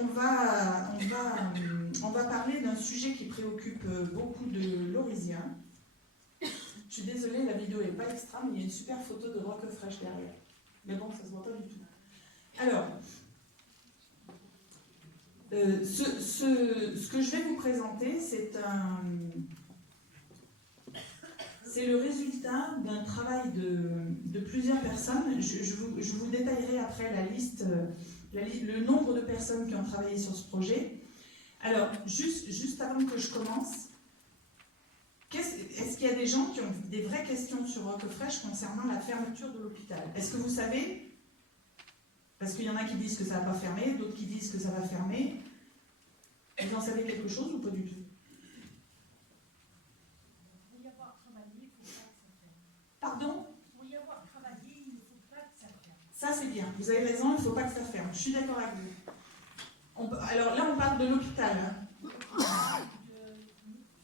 on va parler d'un sujet qui préoccupe beaucoup de Lorisiens. Je suis désolée, la vidéo n'est pas extra, mais il y a une super photo de Roquefresh derrière. Mais bon, ça ne se voit pas du tout. Alors, ce que je vais vous présenter, c'est le résultat d'un travail de plusieurs personnes. Je vous détaillerai après la liste, le nombre de personnes qui ont travaillé sur ce projet. Alors, juste avant que je commence, est-ce qu'il y a des gens qui ont des vraies questions sur Roquefresh concernant la fermeture de l'hôpital? Est-ce que vous savez? Parce qu'il y en a qui disent que ça ne va pas fermer, d'autres qui disent que ça va fermer. Vous en savez quelque chose ou pas du tout? Pour y avoir travaillé, il ne faut pas que ça ferme. Pardon? Pour y avoir travaillé, il ne faut pas que ça ferme. Ça c'est bien, vous avez raison, il ne faut pas que ça ferme. Je suis d'accord avec vous. Alors là on parle de l'hôpital. Hein.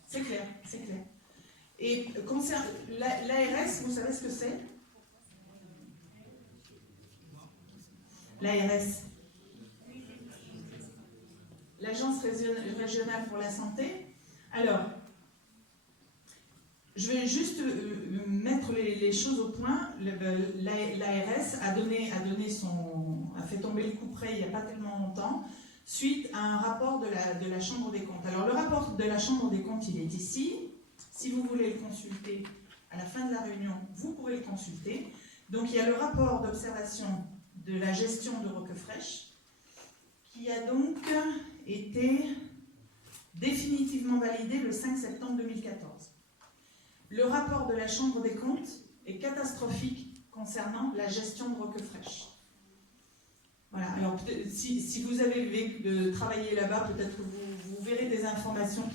C'est clair, c'est clair. Et concernant l'ARS, vous savez ce que c'est? L'ARS, l'Agence régionale pour la santé. Alors, je vais juste mettre les choses au point. L'ARS a fait tomber le couperet il n'y a pas tellement longtemps, suite à un rapport de la Chambre des comptes. Alors, le rapport de la Chambre des comptes, il est ici. Si vous voulez le consulter à la fin de la réunion, vous pourrez le consulter. Donc, il y a le rapport d'observation de la gestion de Roquefresh, qui a donc été définitivement validé le 5 septembre 2014. Le rapport de la Chambre des comptes est catastrophique concernant la gestion de Roquefresh. Voilà, alors si vous avez travaillé là-bas, peut-être que vous verrez des informations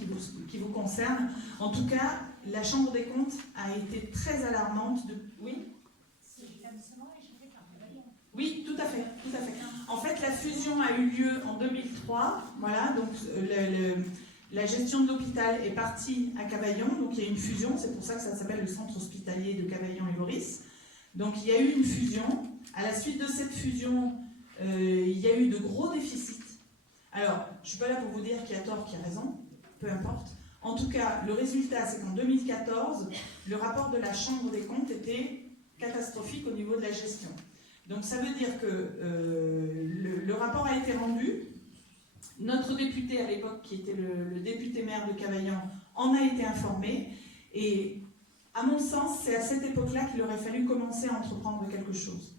qui vous concernent. En tout cas, la Chambre des comptes a été très alarmante. Oui ? Oui, tout à fait, tout à fait. En fait, la fusion a eu lieu en 2003. Voilà, donc la gestion de l'hôpital est partie à Cavaillon. Donc il y a une fusion, c'est pour ça que ça s'appelle le centre hospitalier de Cavaillon et Loris. Donc il y a eu une fusion. À la suite de cette fusion, il y a eu de gros déficits. Alors, je ne suis pas là pour vous dire qui a tort, qui a raison, peu importe. En tout cas, le résultat, c'est qu'en 2014, le rapport de la Chambre des comptes était catastrophique au niveau de la gestion. Donc ça veut dire que le rapport a été rendu. Notre député à l'époque, qui était le député maire de Cavaillon, en a été informé. Et à mon sens, c'est à cette époque-là qu'il aurait fallu commencer à entreprendre quelque chose.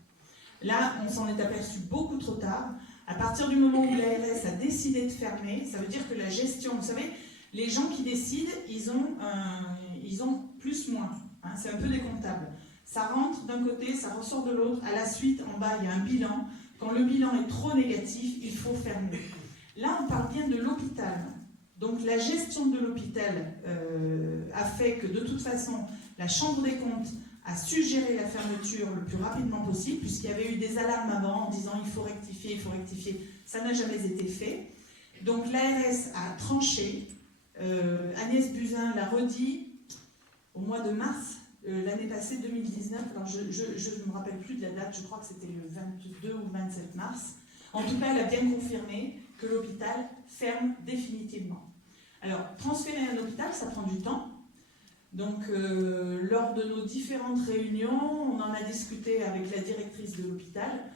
Là, on s'en est aperçu beaucoup trop tard. À partir du moment où l'ARS a décidé de fermer, ça veut dire que la gestion, vous savez, les gens qui décident, ils ont plus-moins. Hein, c'est un peu décomptable. Ça rentre d'un côté, ça ressort de l'autre. À la suite, en bas, il y a un bilan. Quand le bilan est trop négatif, il faut fermer. Là, on parle bien de l'hôpital. Donc, la gestion de l'hôpital a fait que, de toute façon, la Chambre des comptes a suggéré la fermeture le plus rapidement possible, puisqu'il y avait eu des alarmes avant en disant il faut rectifier, il faut rectifier. Ça n'a jamais été fait. Donc, l'ARS a tranché. Agnès Buzyn l'a redit au mois de mars. L'année passée, 2019, alors je ne me rappelle plus de la date, je crois que c'était le 22 ou 27 mars. En tout cas, elle a bien confirmé que l'hôpital ferme définitivement. Alors, transférer un hôpital, ça prend du temps. Donc, lors de nos différentes réunions, on en a discuté avec la directrice de l'hôpital.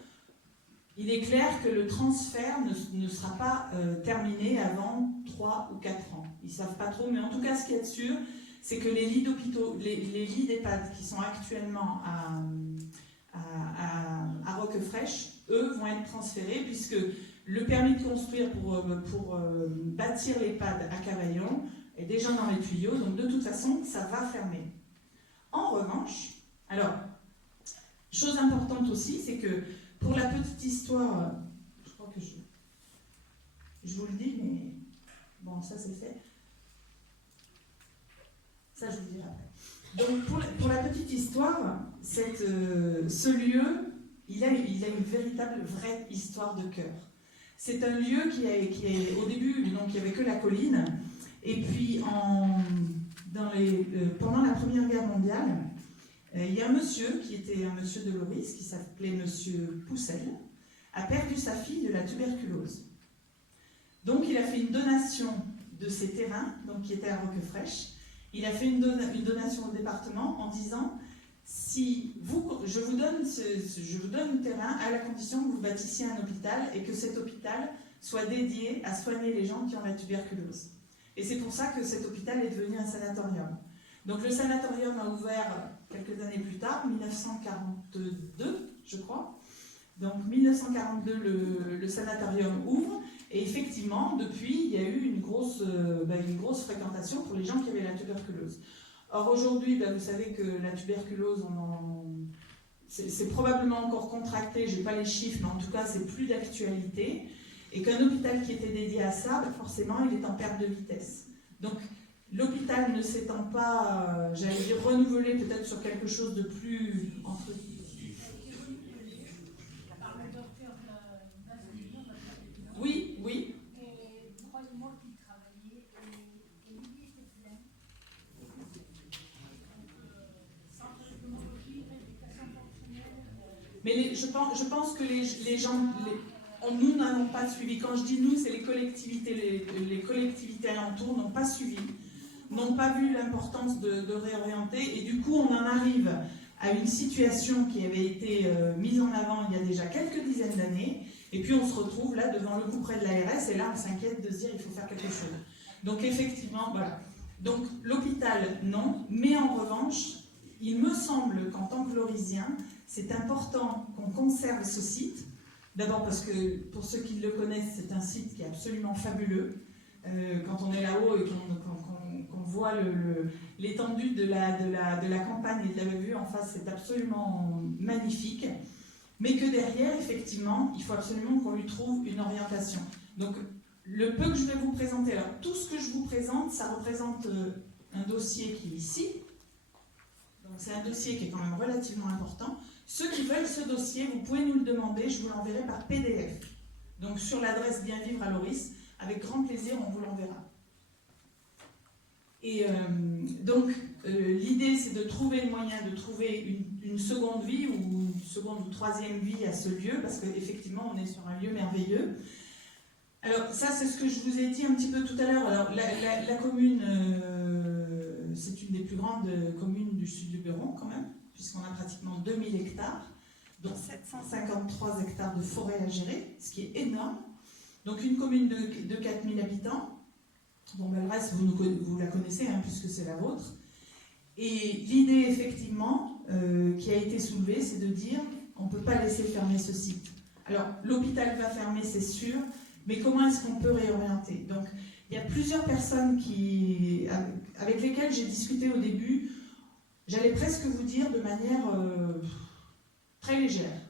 Il est clair que le transfert ne sera pas terminé avant 3 ou 4 ans. Ils ne savent pas trop, mais en tout cas, ce qu'il y a de sûr, c'est que les lits d'hôpitaux, les lits d'EHPAD qui sont actuellement à Roquefresh, eux, vont être transférés puisque le permis de construire pour bâtir l'EHPAD à Cavaillon est déjà dans les tuyaux, donc de toute façon, ça va fermer. En revanche, alors, chose importante aussi, c'est que pour la petite histoire, je crois que je vous le dis, mais bon, ça c'est fait. Ça, je vous dirai après. Donc, pour la petite histoire, ce lieu, il a une véritable, vraie histoire de cœur. C'est un lieu qui est au début, donc il n'y avait que la colline, et puis pendant la Première Guerre mondiale, il y a un monsieur qui était un monsieur de Loris, qui s'appelait monsieur Poussel, a perdu sa fille de la tuberculose. Donc il a fait une donation de ses terrains, donc qui était à Roquefraîche. Il a fait une donation au département en disant si je vous donne le terrain à la condition que vous bâtissiez un hôpital et que cet hôpital soit dédié à soigner les gens qui ont la tuberculose. Et c'est pour ça que cet hôpital est devenu un sanatorium. Donc le sanatorium a ouvert quelques années plus tard, 1942, je crois. Donc 1942, le sanatorium ouvre. Et effectivement, depuis, il y a eu une grosse fréquentation pour les gens qui avaient la tuberculose. Or aujourd'hui, vous savez que la tuberculose, c'est probablement encore contracté, je n'ai pas les chiffres, mais en tout cas, c'est plus d'actualité. Et qu'un hôpital qui était dédié à ça, forcément, il est en perte de vitesse. Donc, l'hôpital ne s'étant pas, j'allais dire, renouvelé peut-être sur quelque chose de plus... Oui, oui. Et croyez-moi qu'il travaillait et lui était plein. Sans technologie, rééducation fonctionnelle. Mais je pense que les gens, nous n'avons pas suivi. Quand je dis nous, c'est les collectivités. Les collectivités alentours n'ont pas suivi, n'ont pas vu l'importance de réorienter. Et du coup, on en arrive à une situation qui avait été mise en avant il y a déjà quelques dizaines d'années. Et puis on se retrouve là devant le coup près de l'ARS et là on s'inquiète de se dire il faut faire quelque chose. Donc effectivement, voilà. Donc l'hôpital, non, mais en revanche, il me semble qu'en tant que Lorisien, c'est important qu'on conserve ce site. D'abord parce que pour ceux qui le connaissent, c'est un site qui est absolument fabuleux. Quand on est là-haut et qu'on voit l'étendue de la campagne et de la vue en face, c'est absolument magnifique. Mais que derrière, effectivement, il faut absolument qu'on lui trouve une orientation. Donc, le peu que je vais vous présenter, alors tout ce que je vous présente, ça représente un dossier qui est ici. Donc, c'est un dossier qui est quand même relativement important. Ceux qui veulent ce dossier, vous pouvez nous le demander, je vous l'enverrai par PDF. Donc, sur l'adresse Bien Vivre à Loris, avec grand plaisir, on vous l'enverra. Et donc, l'idée, c'est de trouver le moyen de trouver une seconde vie ou une seconde ou troisième vie à ce lieu, parce qu'effectivement, on est sur un lieu merveilleux. Alors, ça, c'est ce que je vous ai dit un petit peu tout à l'heure. Alors, la commune, c'est une des plus grandes communes du sud du Beron, quand même, puisqu'on a pratiquement 2000 hectares, dont 753 hectares de forêt à gérer, ce qui est énorme. Donc, une commune de 4000 habitants. Bon, ben, le reste, vous la connaissez, hein, puisque c'est la vôtre. Et l'idée, effectivement, qui a été soulevée, c'est de dire on ne peut pas laisser fermer ce site. Alors, l'hôpital va fermer, c'est sûr, mais comment est-ce qu'on peut réorienter? Donc, il y a plusieurs personnes avec lesquelles j'ai discuté au début, j'allais presque vous dire de manière très légère.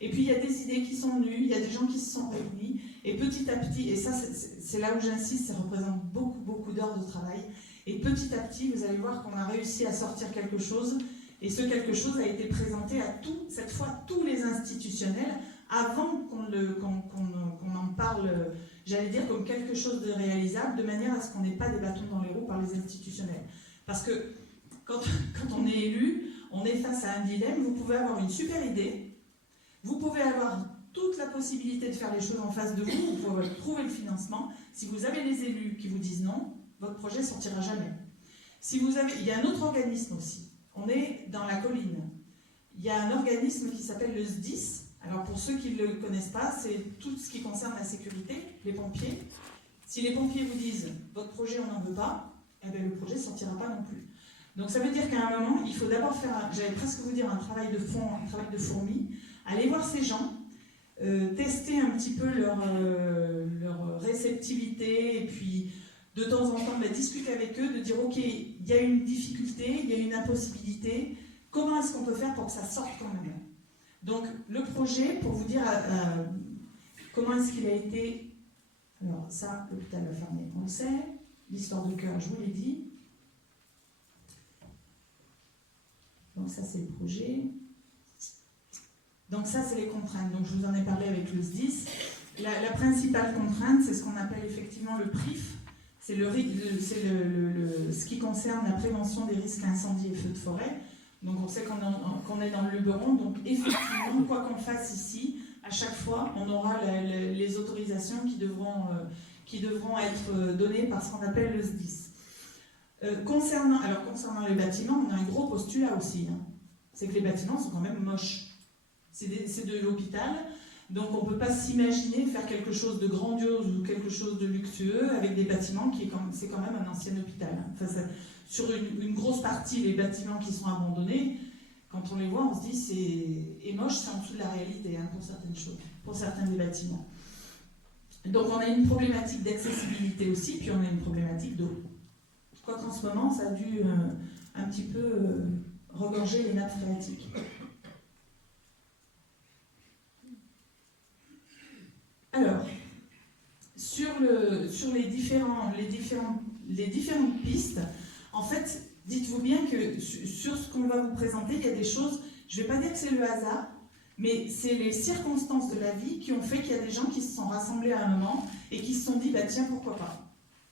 Et puis, il y a des idées qui sont venues, il y a des gens qui se sont réunis, et petit à petit, et ça, c'est là où j'insiste, ça représente beaucoup, beaucoup d'heures de travail, et petit à petit, vous allez voir qu'on a réussi à sortir quelque chose, et ce quelque chose a été présenté à cette fois, tous les institutionnels, avant qu'on en parle, j'allais dire, comme quelque chose de réalisable, de manière à ce qu'on n'ait pas des bâtons dans les roues par les institutionnels. Parce que quand on est élu, on est face à un dilemme, vous pouvez avoir une super idée, vous pouvez avoir toute la possibilité de faire les choses en face de vous, vous pouvez trouver le financement. Si vous avez les élus qui vous disent non, votre projet ne sortira jamais. Il y a un autre organisme aussi. On est dans la colline. Il y a un organisme qui s'appelle le SDIS. Alors pour ceux qui ne le connaissent pas, c'est tout ce qui concerne la sécurité, les pompiers. Si les pompiers vous disent votre projet on n'en veut pas, eh bien, le projet ne sortira pas non plus. Donc ça veut dire qu'à un moment, il faut d'abord faire, j'allais presque vous dire, un travail de fond, un travail de fourmi, aller voir ces gens, tester un petit peu leur réceptivité, et puis de temps en temps discuter avec eux, de dire ok, il y a une difficulté, il y a une impossibilité, comment est-ce qu'on peut faire pour que ça sorte quand même? Donc le projet, pour vous dire comment est-ce qu'il a été, alors ça, l'hôpital a fermé, on le sait, l'histoire de cœur, je vous l'ai dit. Donc ça c'est le projet. Donc ça c'est les contraintes, donc je vous en ai parlé avec le SDIS. La principale contrainte, c'est ce qu'on appelle effectivement le PRIF, c'est ce qui concerne la prévention des risques incendie et feux de forêt. Donc on sait qu'on est dans le Luberon, donc effectivement, quoi qu'on fasse ici, à chaque fois, on aura les autorisations qui devront qui devront être donnés par ce qu'on appelle le SDIS. Concernant les bâtiments, on a un gros postulat aussi. Hein. C'est que les bâtiments sont quand même moches. C'est de l'hôpital, donc on ne peut pas s'imaginer faire quelque chose de grandiose ou quelque chose de luxueux avec des bâtiments c'est quand même un ancien hôpital. Enfin, sur une grosse partie, les bâtiments qui sont abandonnés, quand on les voit, on se dit c'est moche, c'est en dessous de la réalité hein, pour certaines choses, pour certains des bâtiments. Donc on a une problématique d'accessibilité aussi, puis on a une problématique d'eau. Je crois qu'en ce moment, ça a dû un petit peu regorger les nappes phréatiques. Alors, sur les différentes pistes, en fait, dites-vous bien que sur ce qu'on va vous présenter, il y a des choses, je ne vais pas dire que c'est le hasard, mais c'est les circonstances de la vie qui ont fait qu'il y a des gens qui se sont rassemblés à un moment et qui se sont dit, bah tiens, pourquoi pas?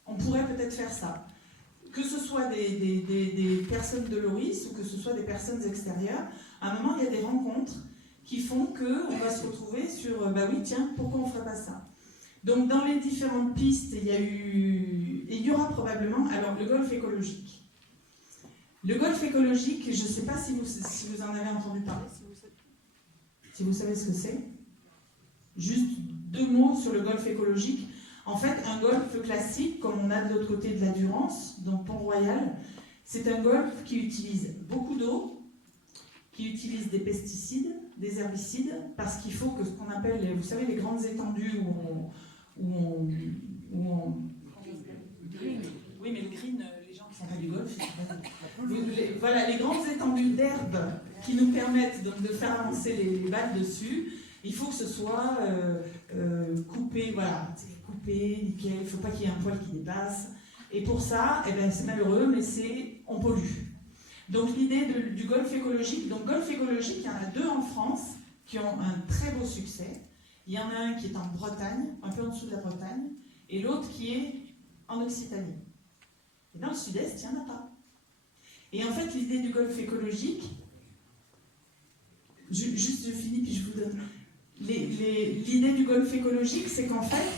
On pourrait peut-être faire ça. Que ce soit des personnes de l'ORIS ou que ce soit des personnes extérieures, à un moment, il y a des rencontres qui font qu'on va se retrouver sur, bah oui, tiens, pourquoi on ne ferait pas ça? Donc, dans les différentes pistes, il y aura probablement, alors, le golf écologique. Le golf écologique, je ne sais pas si vous en avez entendu parler, si vous savez ce que c'est. Juste 2 mots sur le golf écologique. En fait, un golf classique, comme on a de l'autre côté de la Durance, donc Pont-Royal, c'est un golf qui utilise beaucoup d'eau, qui utilise des pesticides, des herbicides, parce qu'il faut que ce qu'on appelle, vous savez, les grandes étendues où on... Oui, mais le green, les gens qui font pas du golf, voilà, les grandes étendues d'herbe qui nous permettent donc de faire avancer les balles dessus, il faut que ce soit coupé, voilà, coupé, nickel, il ne faut pas qu'il y ait un poil qui dépasse. Et pour ça, eh ben, c'est malheureux, mais on pollue. Donc l'idée du golf écologique, donc golf écologique, il y en a 2 en France qui ont un très beau succès. Il y en a un qui est en Bretagne, un peu en dessous de la Bretagne, et l'autre qui est en Occitanie. Et dans le sud-est, il n'y en a pas. Et en fait, l'idée du golf écologique, juste je finis puis je vous donne. L'idée du golf écologique, c'est qu'en fait,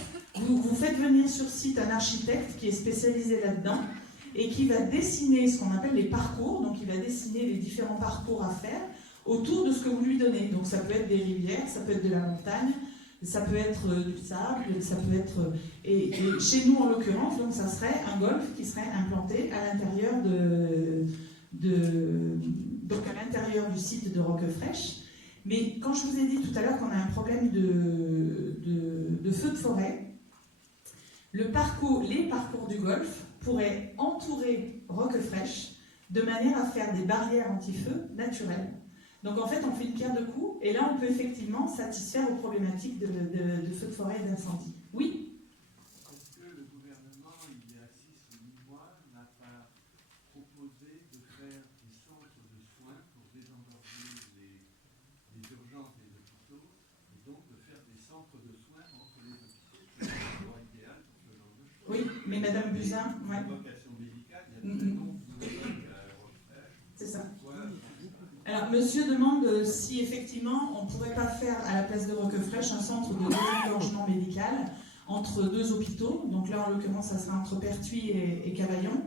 vous faites venir sur site un architecte qui est spécialisé là-dedans et qui va dessiner ce qu'on appelle les parcours, donc il va dessiner les différents parcours à faire autour de ce que vous lui donnez. Donc ça peut être des rivières, ça peut être de la montagne, ça peut être du sable, ça peut être... Et chez nous, en l'occurrence, donc ça serait un golf qui serait implanté à l'intérieur donc à l'intérieur du site de Roquefraîche. Mais quand je vous ai dit tout à l'heure qu'on a un problème de feu de forêt, les parcours du golf pourraient entourer Roquefraîche de manière à faire des barrières anti-feu naturelles. Donc en fait, on fait une pierre de coups, et là, on peut effectivement satisfaire aux problématiques de feu de forêt et d'incendie. Oui ? Est-ce que le gouvernement, il y a 6 ou 8 mois, n'a pas proposé de faire des centres de soins pour désengorger les urgences des hôpitaux, et donc de faire des centres de soins entre les hôpitaux? C'est l'endroit idéal pour ce genre de choses. Oui, mais Madame Buzyn, ouais. Vocation médicale, il y a de nombreux à Roquefraîche. C'est ça. Alors, monsieur demande si effectivement on ne pourrait pas faire à la place de Roquefraîche un centre de désengorgement médical entre 2 hôpitaux. Donc là, en l'occurrence, ça sera entre Pertuis et Cavaillon.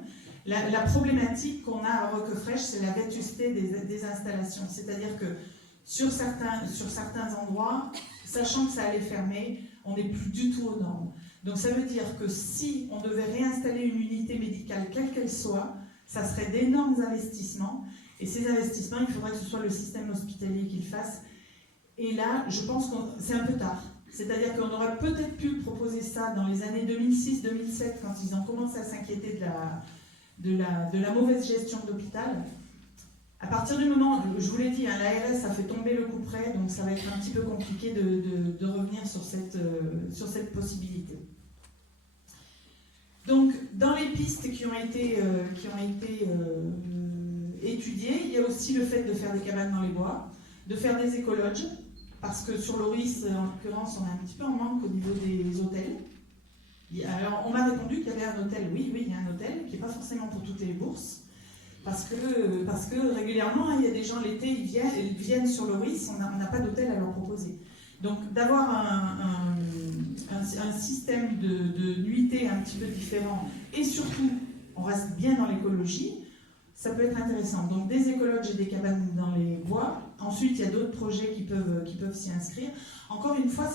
La problématique qu'on a à Roquefraîche, c'est la vétusté des installations. C'est-à-dire que sur certains endroits, sachant que ça allait fermer, on n'est plus du tout aux normes. Donc ça veut dire que si on devait réinstaller une unité médicale, quelle qu'elle soit, ça serait d'énormes investissements. Et ces investissements, il faudrait que ce soit le système hospitalier qui le fasse. Et là, je pense que c'est un peu tard. C'est-à-dire qu'on aurait peut-être pu proposer ça dans les années 2006-2007, quand ils ont commencé à s'inquiéter de la mauvaise gestion de l'hôpital. À partir du moment, je vous l'ai dit, hein, l'ARS a fait tomber le coup près, donc ça va être un petit peu compliqué de revenir sur cette possibilité. Donc, dans les pistes qui ont été étudiées, il y a aussi le fait de faire des cabanes dans les bois, de faire des écologes, parce que sur l'ORIS, en l'occurrence, on est un petit peu en manque au niveau des hôtels. Alors, on m'a répondu qu'il y avait un hôtel. Oui, il y a un hôtel qui n'est pas forcément pour toutes les bourses, parce que régulièrement, il y a des gens l'été, ils viennent sur l'ORIS, on n'a pas d'hôtel à leur proposer. Donc, d'avoir un système de nuitée un petit peu différent, et surtout, on reste bien dans l'écologie, ça peut être intéressant. Donc des écologes et des cabanes dans les bois. Ensuite, il y a d'autres projets qui peuvent s'y inscrire. Encore une fois,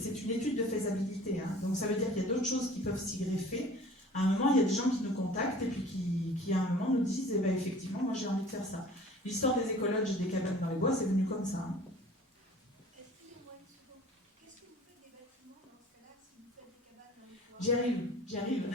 c'est une étude de faisabilité. Hein. Donc ça veut dire qu'il y a d'autres choses qui peuvent s'y greffer. À un moment, il y a des gens qui nous contactent et puis qui à un moment nous disent eh ben, effectivement, moi j'ai envie de faire ça. L'histoire des écologes et des cabanes dans les bois, c'est venu comme ça. Hein. Excusez-moi une seconde. Qu'est-ce que vous faites des bâtiments dans ce cas-là si vous faites des cabanes dans les bois? J'y arrive.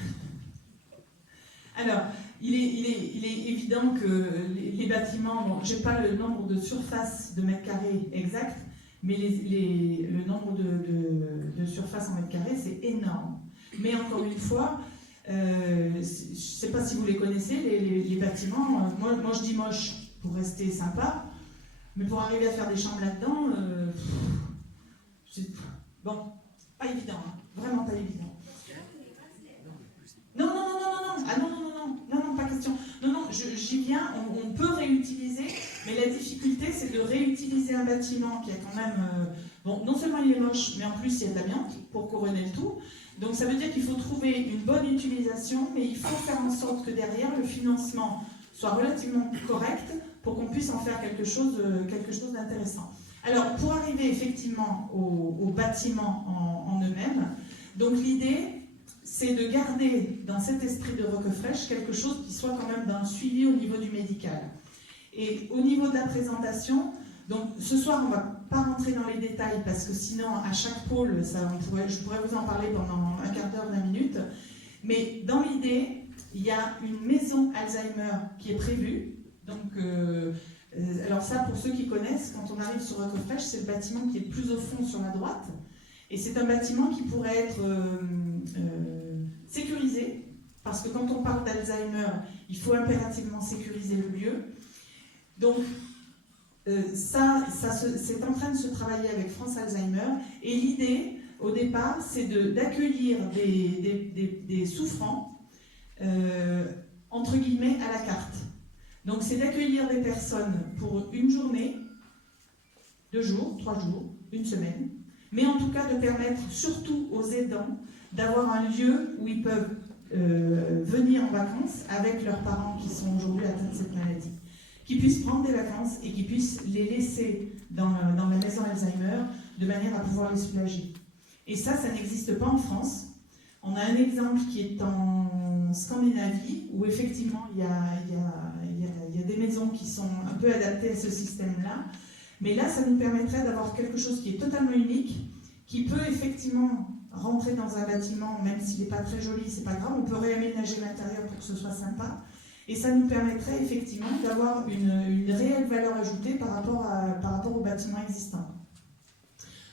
Alors, il est évident que les bâtiments, bon, je n'ai pas le nombre de surface de mètres carrés exact, mais le nombre de surface en mètres carrés, c'est énorme. Mais encore une fois, je ne sais pas si vous les connaissez, les bâtiments, moi je dis moche pour rester sympa, mais pour arriver à faire des chambres là-dedans, bon, pas évident, hein, vraiment pas évident. Non, pas question. Non, j'y viens, on peut réutiliser, mais la difficulté, c'est de réutiliser un bâtiment qui a quand même... bon, non seulement il est moche, mais en plus il y a de l'amiante pour couronner le tout. Donc ça veut dire qu'il faut trouver une bonne utilisation, mais il faut faire en sorte que derrière, le financement soit relativement correct pour qu'on puisse en faire quelque chose d'intéressant. Alors, pour arriver effectivement aux bâtiments en eux-mêmes, donc l'idée... c'est de garder dans cet esprit de Roquefraîche quelque chose qui soit quand même dans le suivi au niveau du médical. Et au niveau de la présentation, donc ce soir on ne va pas rentrer dans les détails parce que sinon à chaque pôle, je pourrais vous en parler pendant un quart d'heure, 20 minutes, mais dans l'idée, il y a une maison Alzheimer qui est prévue. Donc, alors ça, pour ceux qui connaissent, quand on arrive sur Roquefraîche, c'est le bâtiment qui est le plus au fond sur la droite. Et c'est un bâtiment qui pourrait être sécurisé, parce que quand on parle d'Alzheimer, il faut impérativement sécuriser le lieu. Donc, c'est en train de se travailler avec France Alzheimer, et l'idée, au départ, c'est d'accueillir des souffrants, entre guillemets, à la carte. Donc, c'est d'accueillir des personnes pour une journée, 2 jours, 3 jours, une semaine, mais en tout cas de permettre surtout aux aidants d'avoir un lieu où ils peuvent venir en vacances avec leurs parents qui sont aujourd'hui atteints de cette maladie, qui puissent prendre des vacances et qui puissent les laisser dans la maison Alzheimer de manière à pouvoir les soulager. Et ça n'existe pas en France. On a un exemple qui est en Scandinavie, où effectivement il y a des maisons qui sont un peu adaptées à ce système-là. Mais là, ça nous permettrait d'avoir quelque chose qui est totalement unique, qui peut effectivement rentrer dans un bâtiment, même s'il n'est pas très joli, c'est pas grave, on peut réaménager l'intérieur pour que ce soit sympa. Et ça nous permettrait effectivement d'avoir une réelle valeur ajoutée par rapport au bâtiment existant.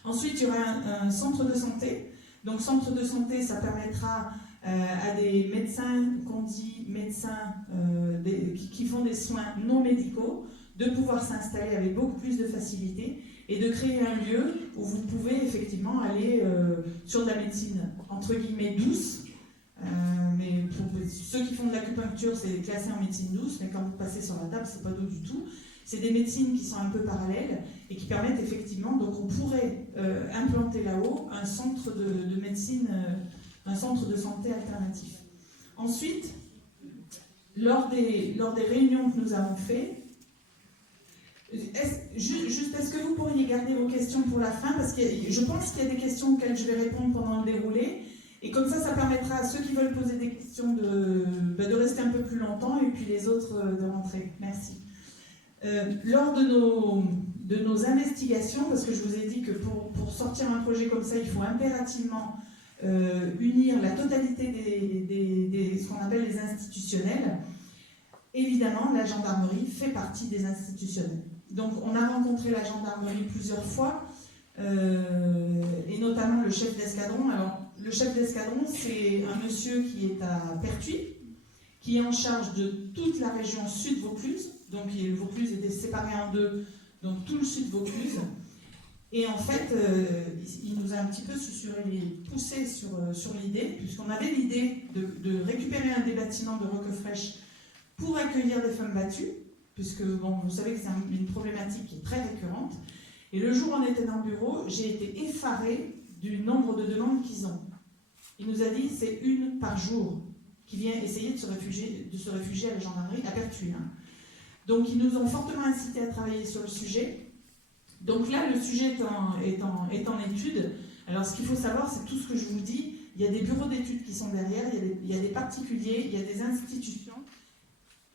Ensuite, il y aura un centre de santé. Donc, centre de santé, ça permettra à des médecins, qu'on dit médecins qui font des soins non médicaux, de pouvoir s'installer avec beaucoup plus de facilité et de créer un lieu où vous pouvez effectivement aller sur de la médecine entre guillemets douce. Mais pour ceux qui font de l'acupuncture, c'est classé en médecine douce, mais quand vous passez sur la table, c'est pas doux du tout. C'est des médecines qui sont un peu parallèles et qui permettent effectivement, donc on pourrait implanter là-haut un centre de médecine, un centre de santé alternatif. Ensuite, lors des réunions que nous avons faites, est-ce que vous pourriez garder vos questions pour la fin, parce que je pense qu'il y a des questions auxquelles je vais répondre pendant le déroulé, et comme ça permettra à ceux qui veulent poser des questions de rester un peu plus longtemps, et puis les autres de rentrer. Merci. Lors de nos investigations, parce que je vous ai dit que pour sortir un projet comme ça, il faut impérativement unir la totalité ce qu'on appelle les institutionnels. Évidemment, la gendarmerie fait partie des institutionnels. Donc, on a rencontré la gendarmerie plusieurs fois, et notamment le chef d'escadron. Alors, le chef d'escadron, c'est un monsieur qui est à Pertuis, qui est en charge de toute la région sud-Vaucluse. Donc, le Vaucluse était séparé en deux, donc tout le sud-Vaucluse. Et en fait, il nous a un petit peu poussé sur l'idée, puisqu'on avait l'idée de récupérer un des bâtiments de Roquefraîche pour accueillir des femmes battues, puisque bon, vous savez que c'est une problématique qui est très récurrente. Et le jour où on était dans le bureau, j'ai été effarée du nombre de demandes qu'ils ont. Il nous a dit c'est une par jour qui vient essayer de se réfugier à la gendarmerie à Pertuis. Hein. Donc ils nous ont fortement incités à travailler sur le sujet. Donc là, le sujet est en étude. Alors ce qu'il faut savoir, c'est tout ce que je vous dis. Il y a des bureaux d'études qui sont derrière, il y a des particuliers, il y a des institutions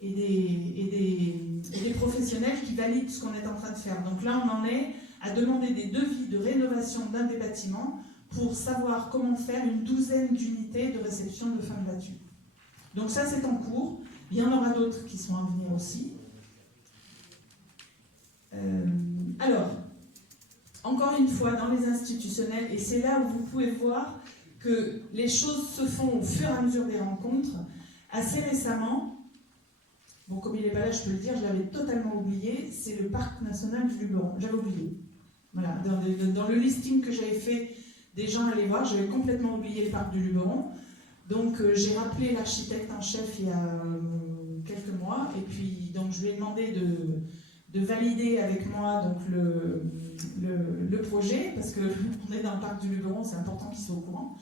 et des professionnels qui valident ce qu'on est en train de faire. Donc là, on en est à demander des devis de rénovation d'un des bâtiments pour savoir comment faire une 12aine d'unités de réception de femmes battues. Donc ça, c'est en cours. Il y en aura d'autres qui sont à venir aussi. Alors, encore une fois, dans les institutionnels, et c'est là où vous pouvez voir que les choses se font au fur et à mesure des rencontres. Assez récemment, bon, comme il n'est pas là, je peux le dire, je l'avais totalement oublié, c'est le parc national du Luberon. J'avais oublié. Voilà, dans le listing que j'avais fait des gens à aller voir, j'avais complètement oublié le parc du Luberon. Donc j'ai rappelé l'architecte en chef il y a quelques mois, et puis donc je lui ai demandé de valider avec moi donc, le projet, parce qu'on est dans le parc du Luberon, c'est important qu'il soit au courant.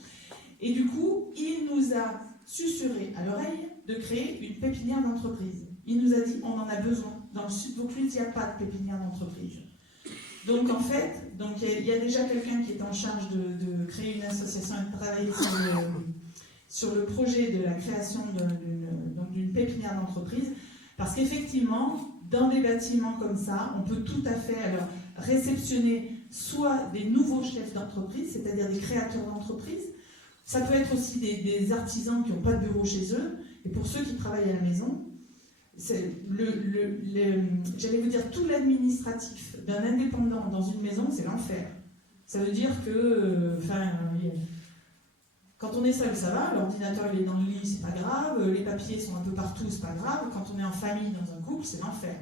Et du coup, il nous a susurré à l'oreille de créer une pépinière d'entreprise. Il nous a dit, on en a besoin. Dans le sud Vaucluse, il n'y a pas de pépinière d'entreprise. Donc en fait, il y a déjà quelqu'un qui est en charge de créer une association et de travailler sur le projet de la création d'une pépinière d'entreprise, parce qu'effectivement, dans des bâtiments comme ça, on peut tout à fait alors réceptionner soit des nouveaux chefs d'entreprise, c'est-à-dire des créateurs d'entreprise. Ça peut être aussi des artisans qui n'ont pas de bureau chez eux, et pour ceux qui travaillent à la maison, j'allais vous dire, tout l'administratif d'un indépendant dans une maison, c'est l'enfer. Ça veut dire que, quand on est seul, ça va, l'ordinateur il est dans le lit, c'est pas grave, les papiers sont un peu partout, c'est pas grave, quand on est en famille, dans un couple, c'est l'enfer.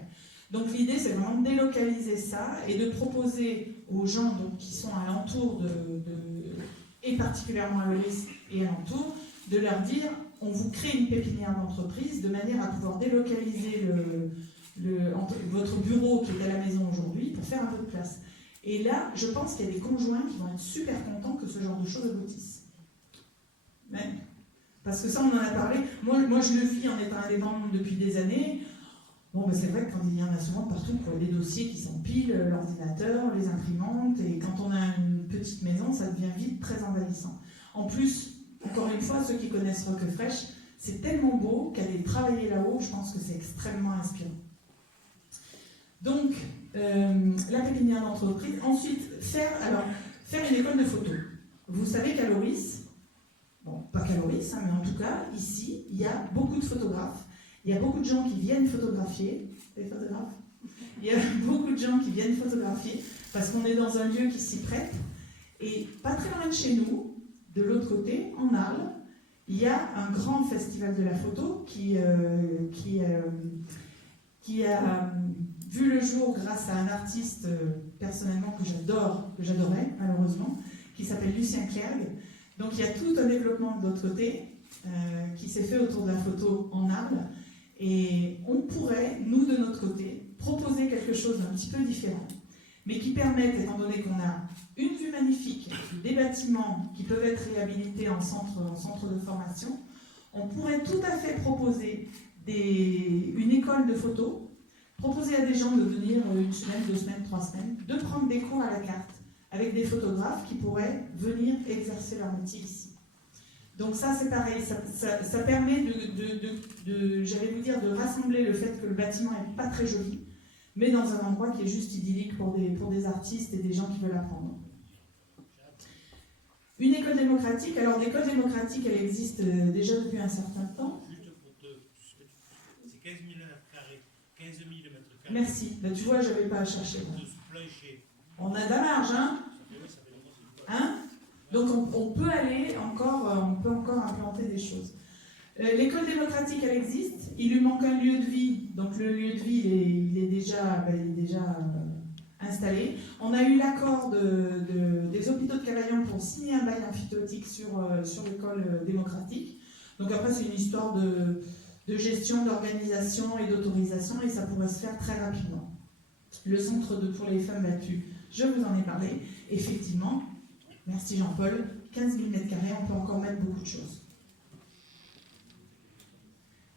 Donc l'idée, c'est vraiment de délocaliser ça et de proposer aux gens donc, qui sont alentour et particulièrement à Loris et alentour, de leur dire, on vous crée une pépinière d'entreprise de manière à pouvoir délocaliser votre bureau qui est à la maison aujourd'hui pour faire un peu de place. Et là, je pense qu'il y a des conjoints qui vont être super contents que ce genre de choses aboutissent. Mais, parce que ça, on en a parlé. Moi, je le vis en étant indépendante depuis des années. Bon, ben c'est vrai que quand il y en a souvent partout, quoi, des dossiers qui s'empilent, l'ordinateur, les imprimantes, et quand on a une petite maison, ça devient vite très envahissant. En plus, encore une fois, ceux qui connaissent Roquefraîche, c'est tellement beau qu'aller travailler là-haut, je pense que c'est extrêmement inspirant. Donc, la pépinière d'entreprise. Ensuite, faire une école de photo. Vous savez qu'à Loris, bon, pas qu'à Loris, hein, mais en tout cas, ici, il y a beaucoup de photographes. Il y a beaucoup de gens qui viennent photographier. Les photographes. Il y a beaucoup de gens qui viennent photographier parce qu'on est dans un lieu qui s'y prête. Et pas très loin de chez nous, de l'autre côté, en Arles, il y a un grand festival de la photo qui a vu le jour grâce à un artiste personnellement que j'adorais malheureusement, qui s'appelle Lucien Clergue. Donc il y a tout un développement de l'autre côté qui s'est fait autour de la photo en Arles. Et on pourrait, nous de notre côté, proposer quelque chose d'un petit peu différent, mais qui permette, étant donné qu'on a une vue magnifique, des bâtiments qui peuvent être réhabilités en centre de formation, on pourrait tout à fait proposer une école de photo, proposer à des gens de venir une semaine, 2 semaines, 3 semaines, de prendre des cours à la carte avec des photographes qui pourraient venir exercer leur métier ici. Donc ça, c'est pareil, ça permet j'allais vous dire, de rassembler le fait que le bâtiment n'est pas très joli, mais dans un endroit qui est juste idyllique pour des artistes et des gens qui veulent apprendre. Une école démocratique, alors l'école démocratique, elle existe déjà depuis un certain temps. Juste pour c'est 15 000 m², 15 000 m². Merci, ben, tu vois, je n'avais pas à chercher. On a de la marge, hein? Hein? Donc on peut aller on peut encore implanter des choses. L'école démocratique, elle existe. Il lui manque un lieu de vie. Donc le lieu de vie, il est déjà installé. On a eu l'accord des hôpitaux de Cavaillon pour signer un bail amphithéotique sur l'école démocratique. Donc après, c'est une histoire de gestion, d'organisation et d'autorisation, et ça pourrait se faire très rapidement. Le centre pour les femmes battues, je vous en ai parlé. Effectivement, Merci Jean-Paul, 15 000 m², on peut encore mettre beaucoup de choses.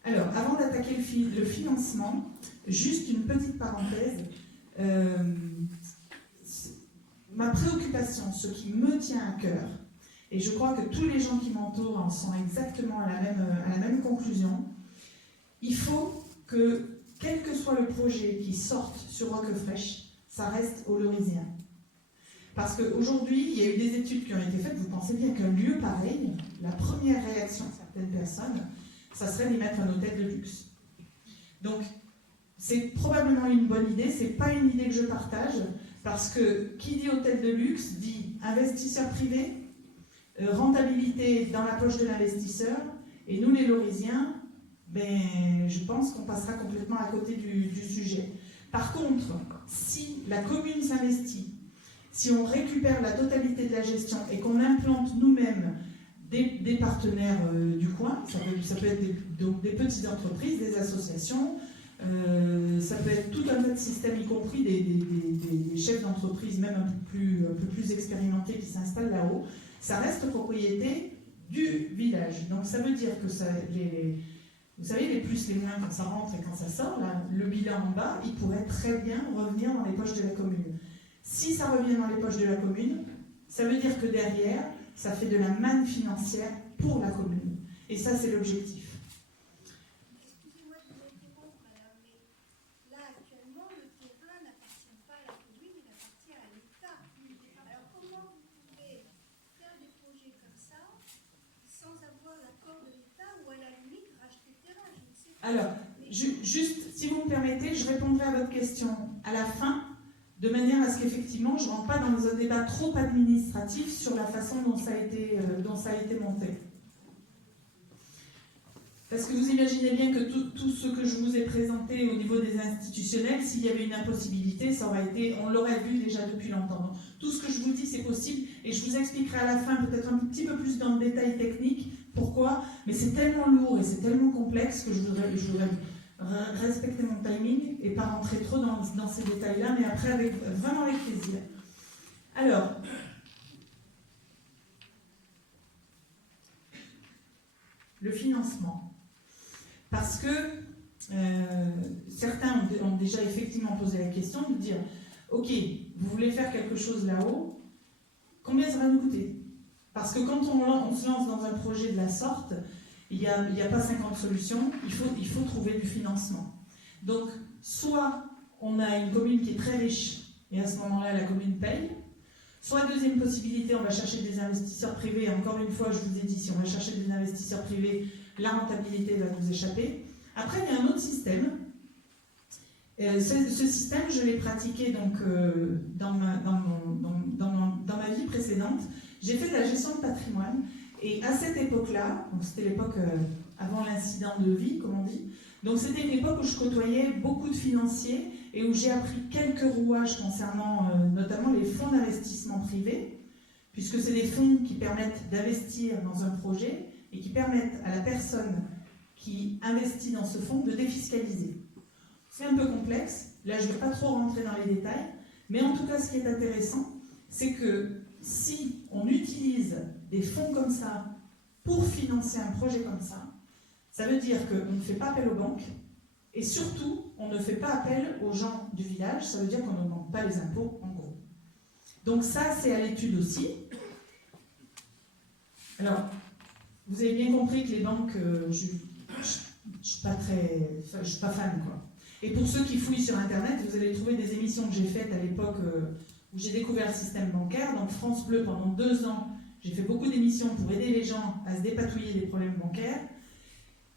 Alors, avant d'attaquer le financement, juste une petite parenthèse. Ma préoccupation, ce qui me tient à cœur, et je crois que tous les gens qui m'entourent en sont exactement à la même conclusion, il faut que, quel que soit le projet qui sorte sur Roquefraîche, ça reste aux Lorisiens. Parce qu'aujourd'hui, il y a eu des études qui ont été faites, vous pensez bien qu'un lieu pareil, la première réaction de certaines personnes, ça serait d'y mettre un hôtel de luxe. Donc, c'est probablement une bonne idée, c'est pas une idée que je partage, parce que qui dit hôtel de luxe dit investisseur privé, rentabilité dans la poche de l'investisseur, et nous les Lorisiens, je pense qu'on passera complètement à côté du sujet. Par contre, si la commune s'investit, si on récupère la totalité de la gestion et qu'on implante nous-mêmes des partenaires du coin, ça peut être des petites entreprises, des associations, ça peut être tout un tas de systèmes, y compris des chefs d'entreprise, même un peu plus expérimentés qui s'installent là-haut, ça reste propriété du village. Donc ça veut dire que vous savez, les plus, les moins, quand ça rentre et quand ça sort, là, le bilan en bas, il pourrait très bien revenir dans les poches de la commune. Si ça revient dans les poches de la commune, ça veut dire que derrière, ça fait de la manne financière pour la commune. Et ça, c'est l'objectif. Excusez-moi de vous interrompre, madame, mais là, actuellement, le terrain n'appartient pas à la commune, il appartient à l'État. Alors, comment vous pouvez faire des projets comme ça sans avoir l'accord de l'État ou à la limite racheter le terrain? Je ne sais pas. Alors, juste, si vous me permettez, je répondrai à votre question à la fin, de manière à ce qu'effectivement, je ne rentre pas dans un débat trop administratif sur la façon dont ça a été monté. Parce que vous imaginez bien que tout ce que je vous ai présenté au niveau des institutionnels, s'il y avait une impossibilité, on l'aurait vu déjà depuis longtemps. Donc, tout ce que je vous dis, c'est possible, et je vous expliquerai à la fin, peut-être un petit peu plus dans le détail technique, pourquoi, mais c'est tellement lourd et c'est tellement complexe que je voudrais respecter mon timing et pas rentrer trop dans ces détails-là, mais après, vraiment avec plaisir. Alors, le financement. Parce que certains ont déjà effectivement posé la question de dire « Ok, vous voulez faire quelque chose là-haut, combien ça va nous coûter ?» Parce que quand on se lance dans un projet de la sorte, il n'y a pas 50 solutions, il faut trouver du financement. Donc, soit on a une commune qui est très riche, et à ce moment-là, la commune paye, soit deuxième possibilité, on va chercher des investisseurs privés, et encore une fois, je vous ai dit, si on va chercher des investisseurs privés, la rentabilité va nous échapper. Après, il y a un autre système. Ce système, je l'ai pratiqué donc, dans ma vie précédente. J'ai fait de la gestion de patrimoine. Et à cette époque-là, donc c'était l'époque avant l'incident de vie, comme on dit, donc c'était une époque où je côtoyais beaucoup de financiers et où j'ai appris quelques rouages concernant notamment les fonds d'investissement privés, puisque c'est des fonds qui permettent d'investir dans un projet et qui permettent à la personne qui investit dans ce fonds de défiscaliser. C'est un peu complexe, là je ne vais pas trop rentrer dans les détails, mais en tout cas ce qui est intéressant, c'est que si on utilise des fonds comme ça pour financer un projet comme ça, ça veut dire qu'on ne fait pas appel aux banques et surtout, on ne fait pas appel aux gens du village, ça veut dire qu'on n'augmente pas les impôts en gros. Donc ça, c'est à l'étude aussi. Alors, vous avez bien compris que les banques, je ne suis pas fan, quoi. Et pour ceux qui fouillent sur Internet, vous allez trouver des émissions que j'ai faites à l'époque où j'ai découvert le système bancaire. Donc France Bleu, pendant 2 ans, j'ai fait beaucoup d'émissions pour aider les gens à se dépatouiller des problèmes bancaires,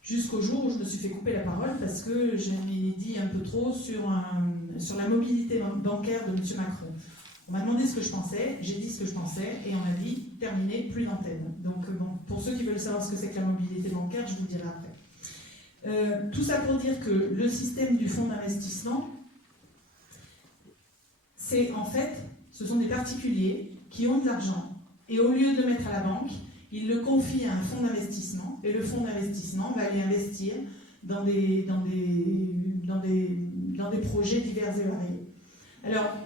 jusqu'au jour où je me suis fait couper la parole parce que j'en ai dit un peu trop sur la mobilité bancaire de M. Macron. On m'a demandé ce que je pensais, j'ai dit ce que je pensais, et on m'a dit « terminé, plus d'antenne ». Donc bon, pour ceux qui veulent savoir ce que c'est que la mobilité bancaire, je vous le dirai après. Tout ça pour dire que le système du fonds d'investissement, c'est en fait, ce sont des particuliers qui ont de l'argent, et au lieu de le mettre à la banque, ils le confient à un fonds d'investissement, et le fonds d'investissement va aller investir dans des projets divers et variés. Alors,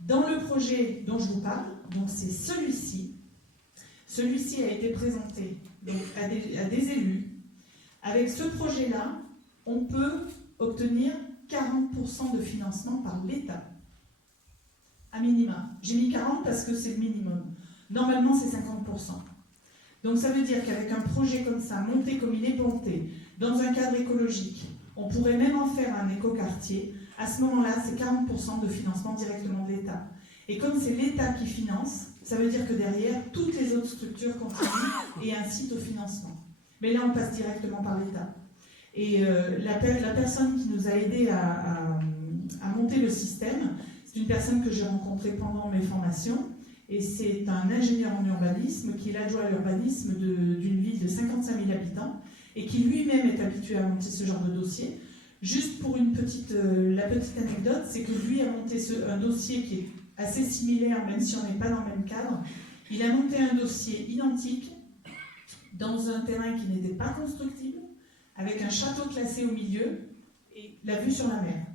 dans le projet dont je vous parle, donc c'est celui-ci. Celui-ci a été présenté donc, à des élus. Avec ce projet-là, on peut obtenir 40% de financement par l'État. À minima. J'ai mis 40 parce que c'est le minimum. Normalement, c'est 50%. Donc ça veut dire qu'avec un projet comme ça, monté comme il est monté, dans un cadre écologique, on pourrait même en faire un écoquartier. À ce moment-là, c'est 40% de financement directement de l'État. Et comme c'est l'État qui finance, ça veut dire que derrière, toutes les autres structures contribuent et incitent au financement. Mais là, on passe directement par l'État. Et la personne qui nous a aidés à monter le système, c'est une personne que j'ai rencontrée pendant mes formations, et c'est un ingénieur en urbanisme qui est l'adjoint à l'urbanisme d'une ville de 55 000 habitants, et qui lui-même est habitué à monter ce genre de dossier. Juste pour la petite anecdote, c'est que lui a monté un dossier qui est assez similaire, même si on n'est pas dans le même cadre. Il a monté un dossier identique dans un terrain qui n'était pas constructible, avec un château classé au milieu et la vue sur la mer.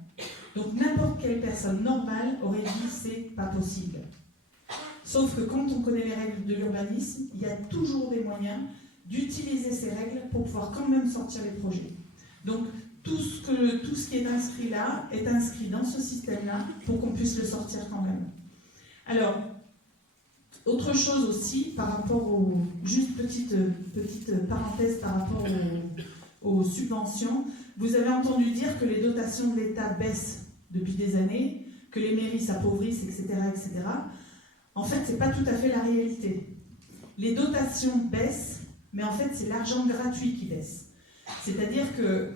Donc n'importe quelle personne normale aurait dit c'est pas possible. Sauf que quand on connaît les règles de l'urbanisme, il y a toujours des moyens d'utiliser ces règles pour pouvoir quand même sortir les projets. Donc tout ce qui est inscrit là est inscrit dans ce système-là pour qu'on puisse le sortir quand même. Alors, autre chose aussi par rapport juste petite parenthèse par rapport aux subventions, vous avez entendu dire que les dotations de l'État baissent depuis des années, que les mairies s'appauvrissent, etc., etc. En fait, ce n'est pas tout à fait la réalité. Les dotations baissent, mais en fait, c'est l'argent gratuit qui baisse. C'est-à-dire que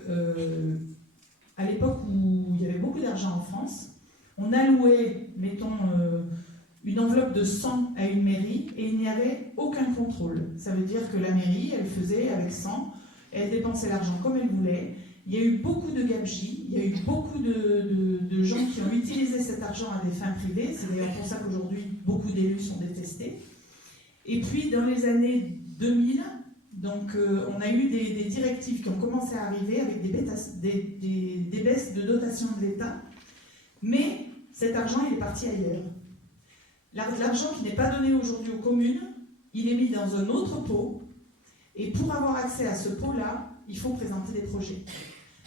à l'époque où il y avait beaucoup d'argent en France, on allouait, mettons, une enveloppe de 100 à une mairie et il n'y avait aucun contrôle. Ça veut dire que la mairie, elle faisait avec 100, elle dépensait l'argent comme elle voulait. Il y a eu beaucoup de gabegies, il y a eu beaucoup de gens qui ont utilisé cet argent à des fins privées. C'est d'ailleurs pour ça qu'aujourd'hui, beaucoup d'élus sont détestés. Et puis, dans les années 2000, donc, on a eu des directives qui ont commencé à arriver avec des baisses de dotation de l'État. Mais cet argent, il est parti ailleurs. L'argent qui n'est pas donné aujourd'hui aux communes, il est mis dans un autre pot. Et pour avoir accès à ce pot-là, il faut présenter des projets.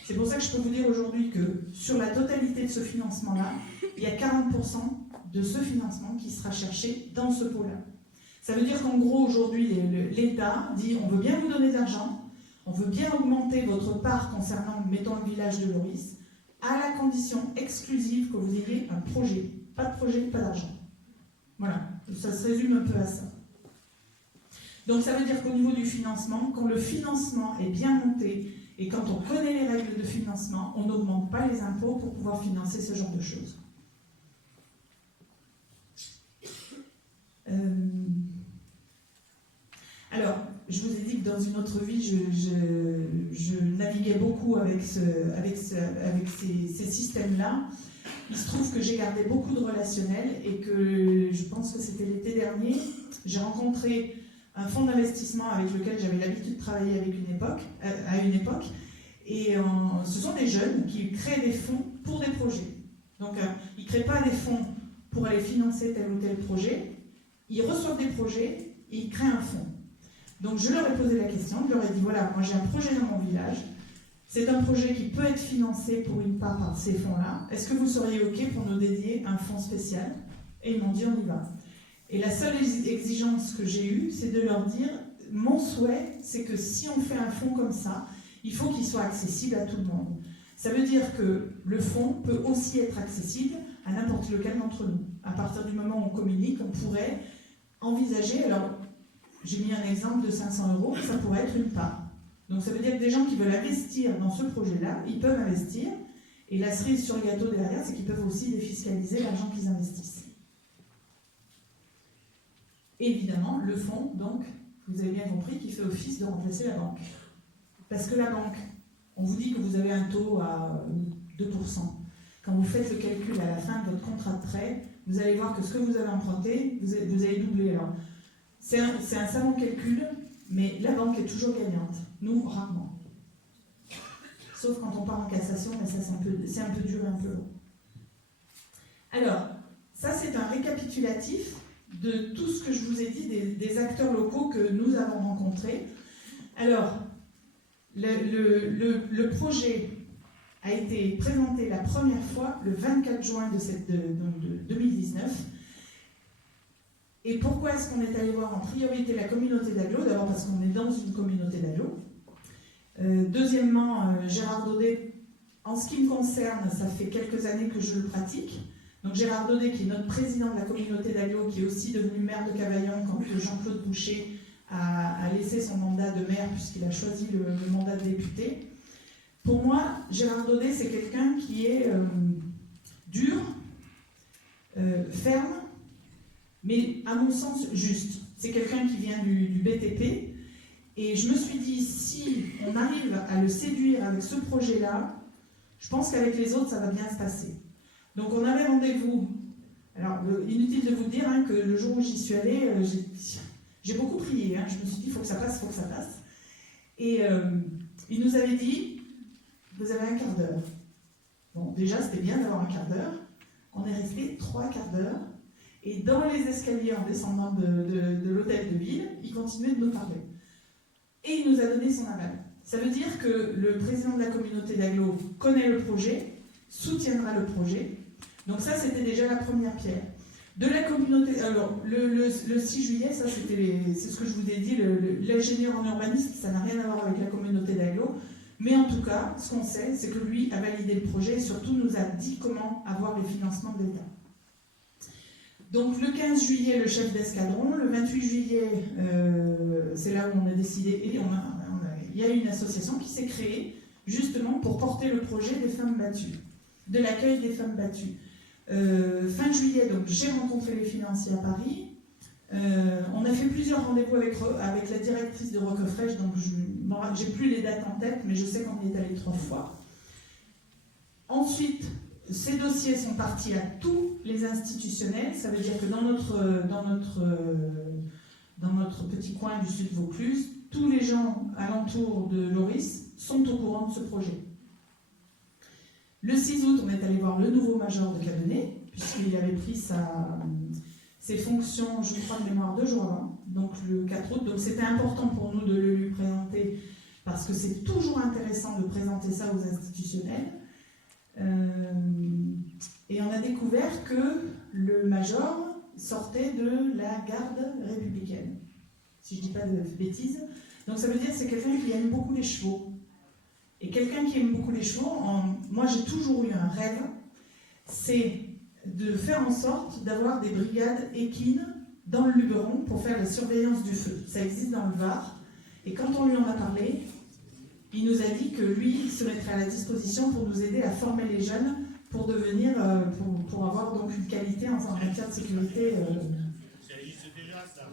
C'est pour ça que je peux vous dire aujourd'hui que sur la totalité de ce financement-là, il y a 40% de ce financement qui sera cherché dans ce pot-là. Ça veut dire qu'en gros, aujourd'hui, l'État dit on veut bien vous donner de l'argent, on veut bien augmenter votre part concernant, mettons, le village de Loris, à la condition exclusive que vous ayez un projet. Pas de projet, pas d'argent. Voilà, ça se résume un peu à ça. Donc ça veut dire qu'au niveau du financement, quand le financement est bien monté et quand on connaît les règles de financement, on n'augmente pas les impôts pour pouvoir financer ce genre de choses. Alors, je vous ai dit que dans une autre vie, je naviguais beaucoup avec ces systèmes-là. Il se trouve que j'ai gardé beaucoup de relationnel et que je pense que c'était l'été dernier, j'ai rencontré un fonds d'investissement avec lequel j'avais l'habitude de travailler à une époque. Et ce sont des jeunes qui créent des fonds pour des projets. Donc, ils ne créent pas des fonds pour aller financer tel ou tel projet. Ils reçoivent des projets et ils créent un fonds. Donc, je leur ai posé la question, je leur ai dit, voilà, moi j'ai un projet dans mon village. C'est un projet qui peut être financé pour une part par ces fonds-là. Est-ce que vous seriez OK pour nous dédier un fonds spécial? Et ils m'ont dit, on y va. Et la seule exigence que j'ai eue, c'est de leur dire, mon souhait, c'est que si on fait un fonds comme ça, il faut qu'il soit accessible à tout le monde. Ça veut dire que le fonds peut aussi être accessible à n'importe lequel d'entre nous. À partir du moment où on communique, on pourrait envisager, alors j'ai mis un exemple de 500 €, ça pourrait être une part. Donc ça veut dire que des gens qui veulent investir dans ce projet-là, ils peuvent investir, et la cerise sur le gâteau derrière, c'est qu'ils peuvent aussi défiscaliser l'argent qu'ils investissent. Évidemment, le fonds, donc, vous avez bien compris qu'il fait office de remplacer la banque. Parce que la banque, on vous dit que vous avez un taux à 2%. Quand vous faites le calcul à la fin de votre contrat de prêt, vous allez voir que ce que vous avez emprunté, vous allez doubler. Alors, c'est un savant calcul, mais la banque est toujours gagnante. Nous, rarement. Sauf quand on part en cassation, mais ça c'est un peu dur et un peu long. Alors, ça c'est un récapitulatif de tout ce que je vous ai dit, des acteurs locaux que nous avons rencontrés. Alors, le projet a été présenté la première fois le 24 juin de 2019. Et pourquoi est-ce qu'on est allé voir en priorité la communauté d'agglo? D'abord parce qu'on est dans une communauté d'agglo. Deuxièmement, Gérard Daudet, en ce qui me concerne, ça fait quelques années que je le pratique. Donc Gérard Daudet, qui est notre président de la communauté d'agglo, qui est aussi devenu maire de Cavaillon quand Jean-Claude Boucher a laissé son mandat de maire puisqu'il a choisi le mandat de député. Pour moi, Gérard Daudet, c'est quelqu'un qui est dur, ferme, mais à mon sens juste. C'est quelqu'un qui vient du BTP. Et je me suis dit, si on arrive à le séduire avec ce projet-là, je pense qu'avec les autres, ça va bien se passer. Donc on avait rendez-vous. Alors, inutile de vous dire hein, que le jour où j'y suis allée, j'ai beaucoup prié. Hein. Je me suis dit, il faut que ça passe, il faut que ça passe. Et il nous avait dit, vous avez un quart d'heure. Bon, déjà, c'était bien d'avoir un quart d'heure. On est resté 3 quarts d'heure. Et dans les escaliers, en descendant de l'hôtel de ville, il continuait de nous parler. Et il nous a donné son aval. Ça veut dire que le président de la communauté d'agglo connaît le projet, soutiendra le projet. Donc ça, c'était déjà la première pierre. De la communauté, alors le 6 juillet, ça c'est ce que je vous ai dit, l'ingénieur en urbanisme, ça n'a rien à voir avec la communauté d'agglo. Mais en tout cas, ce qu'on sait, c'est que lui a validé le projet et surtout nous a dit comment avoir les financements de l'État. Donc le 15 juillet, le chef d'escadron, le 28 juillet, c'est là où on a décidé, et il y a une association qui s'est créée justement pour porter le projet des femmes battues, de l'accueil des femmes battues. Fin juillet, donc j'ai rencontré les financiers à Paris. On a fait plusieurs rendez-vous avec la directrice de Roquefraîche, donc j'ai plus les dates en tête, mais je sais qu'on y est allé 3 fois. Ensuite, ces dossiers sont partis à tous les institutionnels. Ça veut dire que dans notre petit coin du sud Vaucluse, tous les gens alentour de Loris sont au courant de ce projet. Le 6 août, on est allé voir le nouveau major de Cadenet, puisqu'il avait pris ses fonctions, je crois, de mémoire 2 jours avant, donc le 4 août. Donc c'était important pour nous de le lui présenter, parce que c'est toujours intéressant de présenter ça aux institutionnels. Et on a découvert que le major sortait de la garde républicaine, si je ne dis pas de bêtises. Donc ça veut dire que c'est quelqu'un qui aime beaucoup les chevaux. Et quelqu'un qui aime beaucoup les chevaux, moi j'ai toujours eu un rêve, c'est de faire en sorte d'avoir des brigades équines dans le Luberon pour faire la surveillance du feu. Ça existe dans le Var. Et quand on lui en a parlé, il nous a dit que lui, il se mettrait à la disposition pour nous aider à former les jeunes pour devenir, pour avoir donc une qualité en matière de sécurité. Ça existe déjà, ça.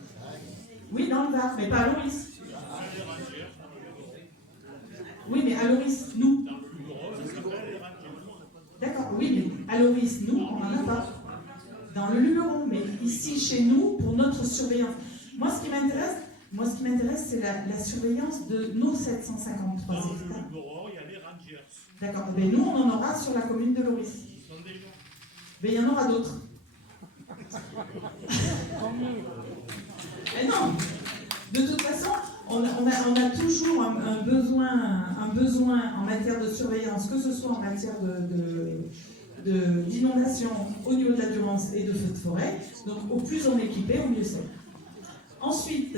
Oui, dans le Var, mais pas à Loris. Oui, mais à Loris, nous. D'accord, oui, mais à Loris, nous, on n'en a pas. Dans le Luberon, mais ici, chez nous, pour notre surveillance. Moi, ce qui m'intéresse, c'est la surveillance de nos 753 hectares. Dans le Luberon, il y a les Rangers. D'accord, mais nous, on en aura sur la commune de Loris. Ils sont déjà. Mais il y en aura d'autres. Mais non, de toute façon, on a toujours un besoin en matière de surveillance, que ce soit en matière d'inondation au niveau de la Durance et de feux de forêt. Donc au plus on est équipé, au mieux c'est. Ensuite,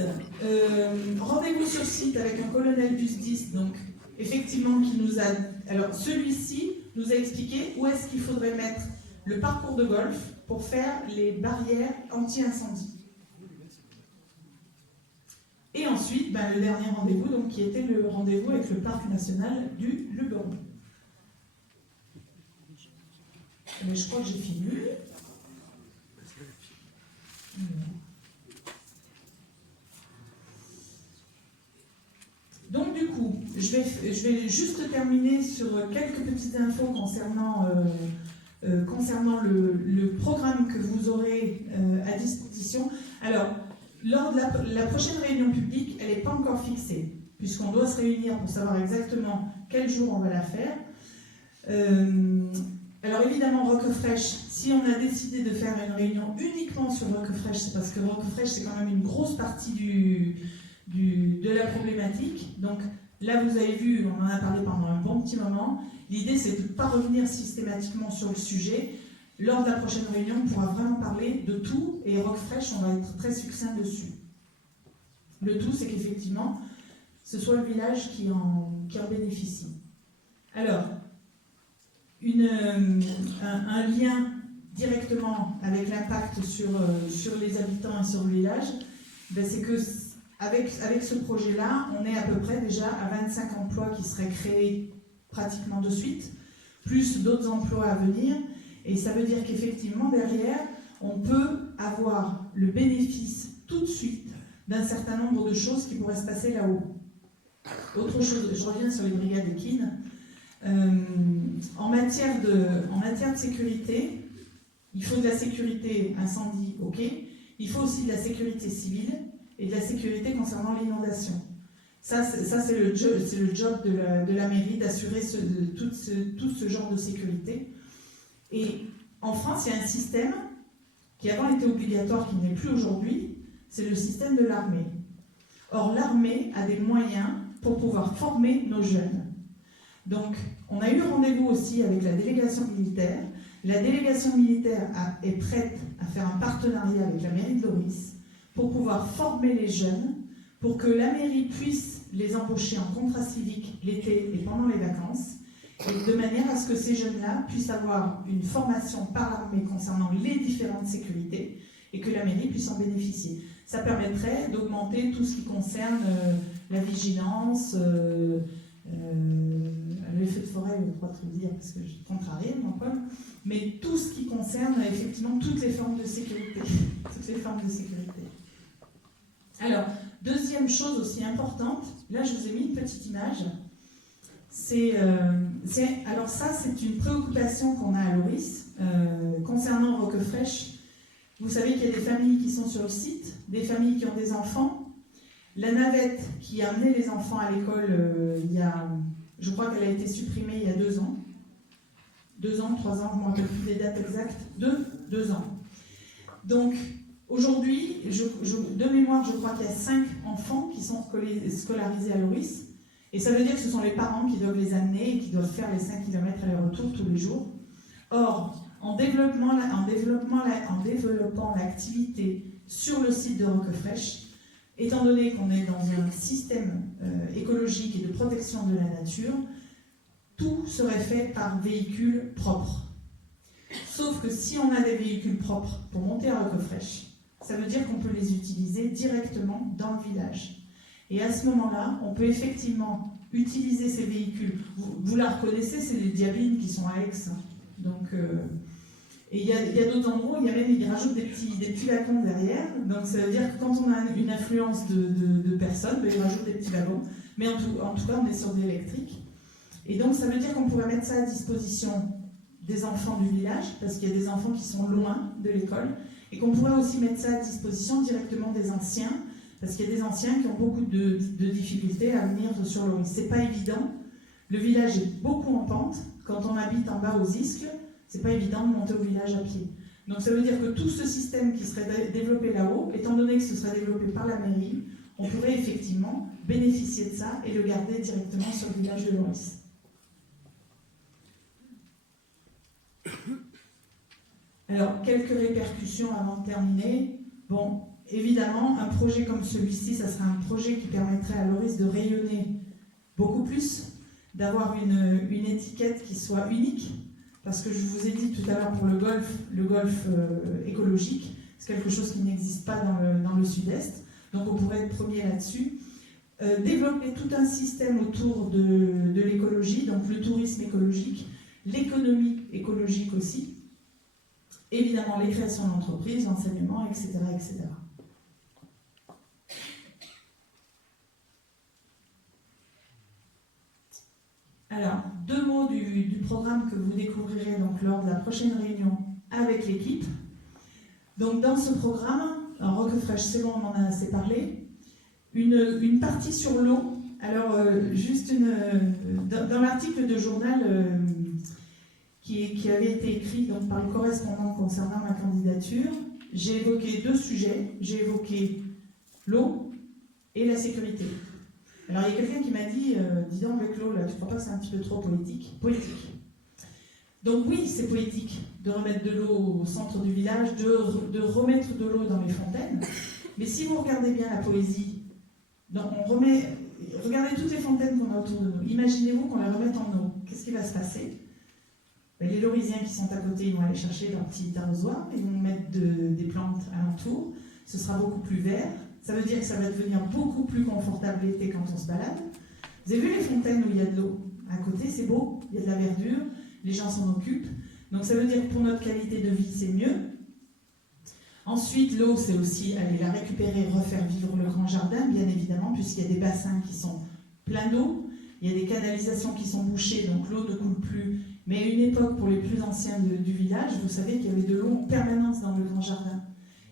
rendez-vous sur site avec un colonel du SDIS, donc effectivement qui nous a... Alors celui-ci nous a expliqué où est-ce qu'il faudrait mettre le parcours de golf pour faire les barrières anti-incendie. Et ensuite, le dernier rendez-vous, donc, qui était le rendez-vous avec le parc national du Luberon. Mais je crois que j'ai fini. Donc du coup, je vais juste terminer sur quelques petites infos concernant le programme que vous aurez à disposition. Alors, lors de la prochaine réunion publique, elle n'est pas encore fixée, puisqu'on doit se réunir pour savoir exactement quel jour on va la faire. alors évidemment, Roquefraîche, si on a décidé de faire une réunion uniquement sur Roquefraîche, c'est parce que Roquefraîche, c'est quand même une grosse partie de la problématique. Donc là, vous avez vu, on en a parlé pendant un bon petit moment. L'idée, c'est de ne pas revenir systématiquement sur le sujet. Lors de la prochaine réunion, on pourra vraiment parler de tout, et Roquefraîche, on va être très succinct dessus. Le tout, c'est qu'effectivement, ce soit le village qui en bénéficie. Alors, un lien directement avec l'impact sur les habitants et sur le village, ben c'est que avec ce projet-là, on est à peu près déjà à 25 emplois qui seraient créés pratiquement de suite, plus d'autres emplois à venir, et ça veut dire qu'effectivement, derrière, on peut avoir le bénéfice tout de suite d'un certain nombre de choses qui pourraient se passer là-haut. Autre chose, je reviens sur les brigades équines. En matière de sécurité, il faut de la sécurité incendie, ok. Il faut aussi de la sécurité civile et de la sécurité concernant l'inondation. Ça c'est le job de la mairie d'assurer tout ce genre de sécurité. Et en France, il y a un système qui avant était obligatoire, qui n'est plus aujourd'hui, c'est le système de l'armée. Or, l'armée a des moyens pour pouvoir former nos jeunes. Donc, on a eu rendez-vous aussi avec la délégation militaire. La délégation militaire est prête à faire un partenariat avec la mairie de Loris pour pouvoir former les jeunes, pour que la mairie puisse les embaucher en contrat civique l'été et pendant les vacances, et de manière à ce que ces jeunes-là puissent avoir une formation par l'armée concernant les différentes sécurités et que la mairie puisse en bénéficier. Ça permettrait d'augmenter tout ce qui concerne la vigilance, les feux de forêt, je ne vais pas trop dire parce que je contrarie, mais tout ce qui concerne effectivement toutes les formes de sécurité. Toutes les formes de sécurité. Alors, deuxième chose aussi importante, là je vous ai mis une petite image. Alors ça, c'est une préoccupation qu'on a à Loris concernant Roquefraîche. Vous savez qu'il y a des familles qui sont sur le site, des familles qui ont des enfants. La navette qui a amené les enfants à l'école, je crois qu'elle a été supprimée il y a 2 ans. 2 ans, 3 ans, je ne me rappelle plus les dates exactes. 2 ans. Donc, aujourd'hui, de mémoire, je crois qu'il y a 5 enfants qui sont scolarisés à Loris. Et ça veut dire que ce sont les parents qui doivent les amener et qui doivent faire les 5 km aller-retour tous les jours. Or, en développant l'activité sur le site de Roquefraîche, étant donné qu'on est dans un système écologique et de protection de la nature, tout serait fait par véhicules propres. Sauf que si on a des véhicules propres pour monter à Roquefraîche, ça veut dire qu'on peut les utiliser directement dans le village. Et à ce moment-là, on peut effectivement utiliser ces véhicules. Vous la reconnaissez, c'est les diablines qui sont à Aix. Donc, et il y a d'autres endroits où ils rajoutent des petits wagons derrière. Donc ça veut dire que quand on a une affluence de personnes, ils rajoutent des petits wagons. Mais en tout cas, on est sur de l'électrique. Et donc ça veut dire qu'on pourrait mettre ça à disposition des enfants du village, parce qu'il y a des enfants qui sont loin de l'école, et qu'on pourrait aussi mettre ça à disposition directement des anciens, parce qu'il y a des anciens qui ont beaucoup de difficultés à venir sur Loris. C'est pas évident. Le village est beaucoup en pente. Quand on habite en bas aux Isques, c'est pas évident de monter au village à pied. Donc ça veut dire que tout ce système qui serait développé là-haut, étant donné que ce serait développé par la mairie, on pourrait effectivement bénéficier de ça et le garder directement sur le village de Loris. Alors, quelques répercussions avant de terminer. Bon, évidemment, un projet comme celui-ci, ça serait un projet qui permettrait à Loris de rayonner beaucoup plus, d'avoir une étiquette qui soit unique, parce que je vous ai dit tout à l'heure pour le golf écologique, c'est quelque chose qui n'existe pas dans le sud-est, donc on pourrait être premier là-dessus. Développer tout un système autour de l'écologie, donc le tourisme écologique, l'économie écologique aussi, évidemment les créations d'entreprises, l'enseignement, etc., etc. Alors, 2 mots du programme que vous découvrirez donc lors de la prochaine réunion avec l'équipe. Donc dans ce programme, Roquefraîche, c'est bon, on en a assez parlé, une partie sur l'eau. Alors, juste dans l'article de journal qui avait été écrit donc, par le correspondant concernant ma candidature, j'ai évoqué 2 sujets. J'ai évoqué l'eau et la sécurité. Alors il y a quelqu'un qui m'a dit, dis donc avec l'eau, là, tu crois pas que c'est un petit peu trop politique? Politique. Donc oui, c'est poétique de remettre de l'eau au centre du village, de remettre de l'eau dans les fontaines. Mais si vous regardez bien la poésie, donc regardez toutes les fontaines qu'on a autour de nous. Imaginez-vous qu'on les remette en eau. Qu'est-ce qui va se passer? Ben, les Lorisiens qui sont à côté, ils vont aller chercher leur petit arrosoir, ils vont mettre des plantes alentour. Ce sera beaucoup plus vert. Ça veut dire que ça va devenir beaucoup plus confortable l'été quand on se balade. Vous avez vu les fontaines où il y a de l'eau? À côté, c'est beau, il y a de la verdure, les gens s'en occupent. Donc ça veut dire que pour notre qualité de vie, c'est mieux. Ensuite, l'eau, c'est aussi aller la récupérer, refaire vivre le grand jardin, bien évidemment, puisqu'il y a des bassins qui sont pleins d'eau, il y a des canalisations qui sont bouchées, donc l'eau ne coule plus. Mais à une époque, pour les plus anciens du village, vous savez qu'il y avait de l'eau en permanence dans le grand jardin.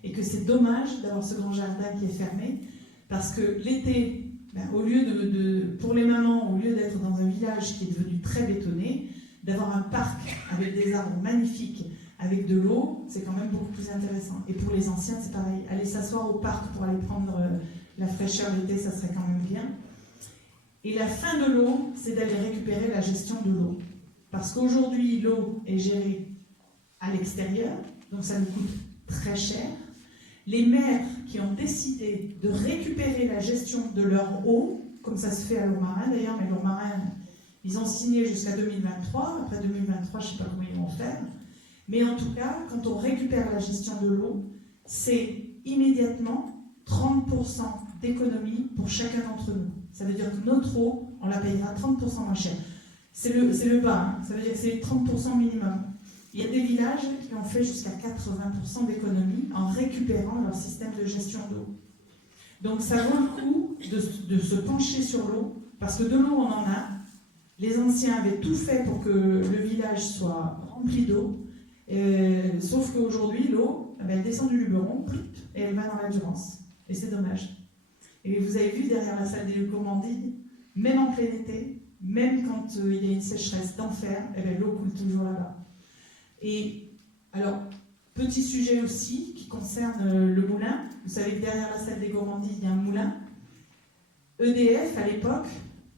Et que c'est dommage d'avoir ce grand jardin qui est fermé, parce que l'été, au lieu pour les mamans, au lieu d'être dans un village qui est devenu très bétonné, d'avoir un parc avec des arbres magnifiques, avec de l'eau, c'est quand même beaucoup plus intéressant. Et pour les anciens, c'est pareil. Aller s'asseoir au parc pour aller prendre la fraîcheur l'été, ça serait quand même bien. Et la fin de l'eau, c'est d'aller récupérer la gestion de l'eau. Parce qu'aujourd'hui, l'eau est gérée à l'extérieur, donc ça nous coûte très cher. Les maires qui ont décidé de récupérer la gestion de leur eau, comme ça se fait à Lourmarin d'ailleurs, mais Lourmarin, ils ont signé jusqu'à 2023. Après 2023, je ne sais pas comment ils vont faire. Mais en tout cas, quand on récupère la gestion de l'eau, c'est immédiatement 30% d'économie pour chacun d'entre nous. Ça veut dire que notre eau, on la payera 30% moins cher. C'est le bas, hein. Ça veut dire que c'est 30% minimum. Il y a des villages qui ont fait jusqu'à 80% d'économie en récupérant leur système de gestion d'eau. Donc ça vaut le coup de se pencher sur l'eau, parce que de l'eau on en a. Les anciens avaient tout fait pour que le village soit rempli d'eau. Sauf qu'aujourd'hui, l'eau, elle descend du Luberon et elle va dans la Durance. Et c'est dommage. Et vous avez vu derrière la salle des gourmandises, même en plein été, même quand il y a une sécheresse d'enfer, l'eau coule toujours là-bas. Et alors, petit sujet aussi qui concerne le moulin. Vous savez que derrière la salle des gourmandises, il y a un moulin. EDF, à l'époque,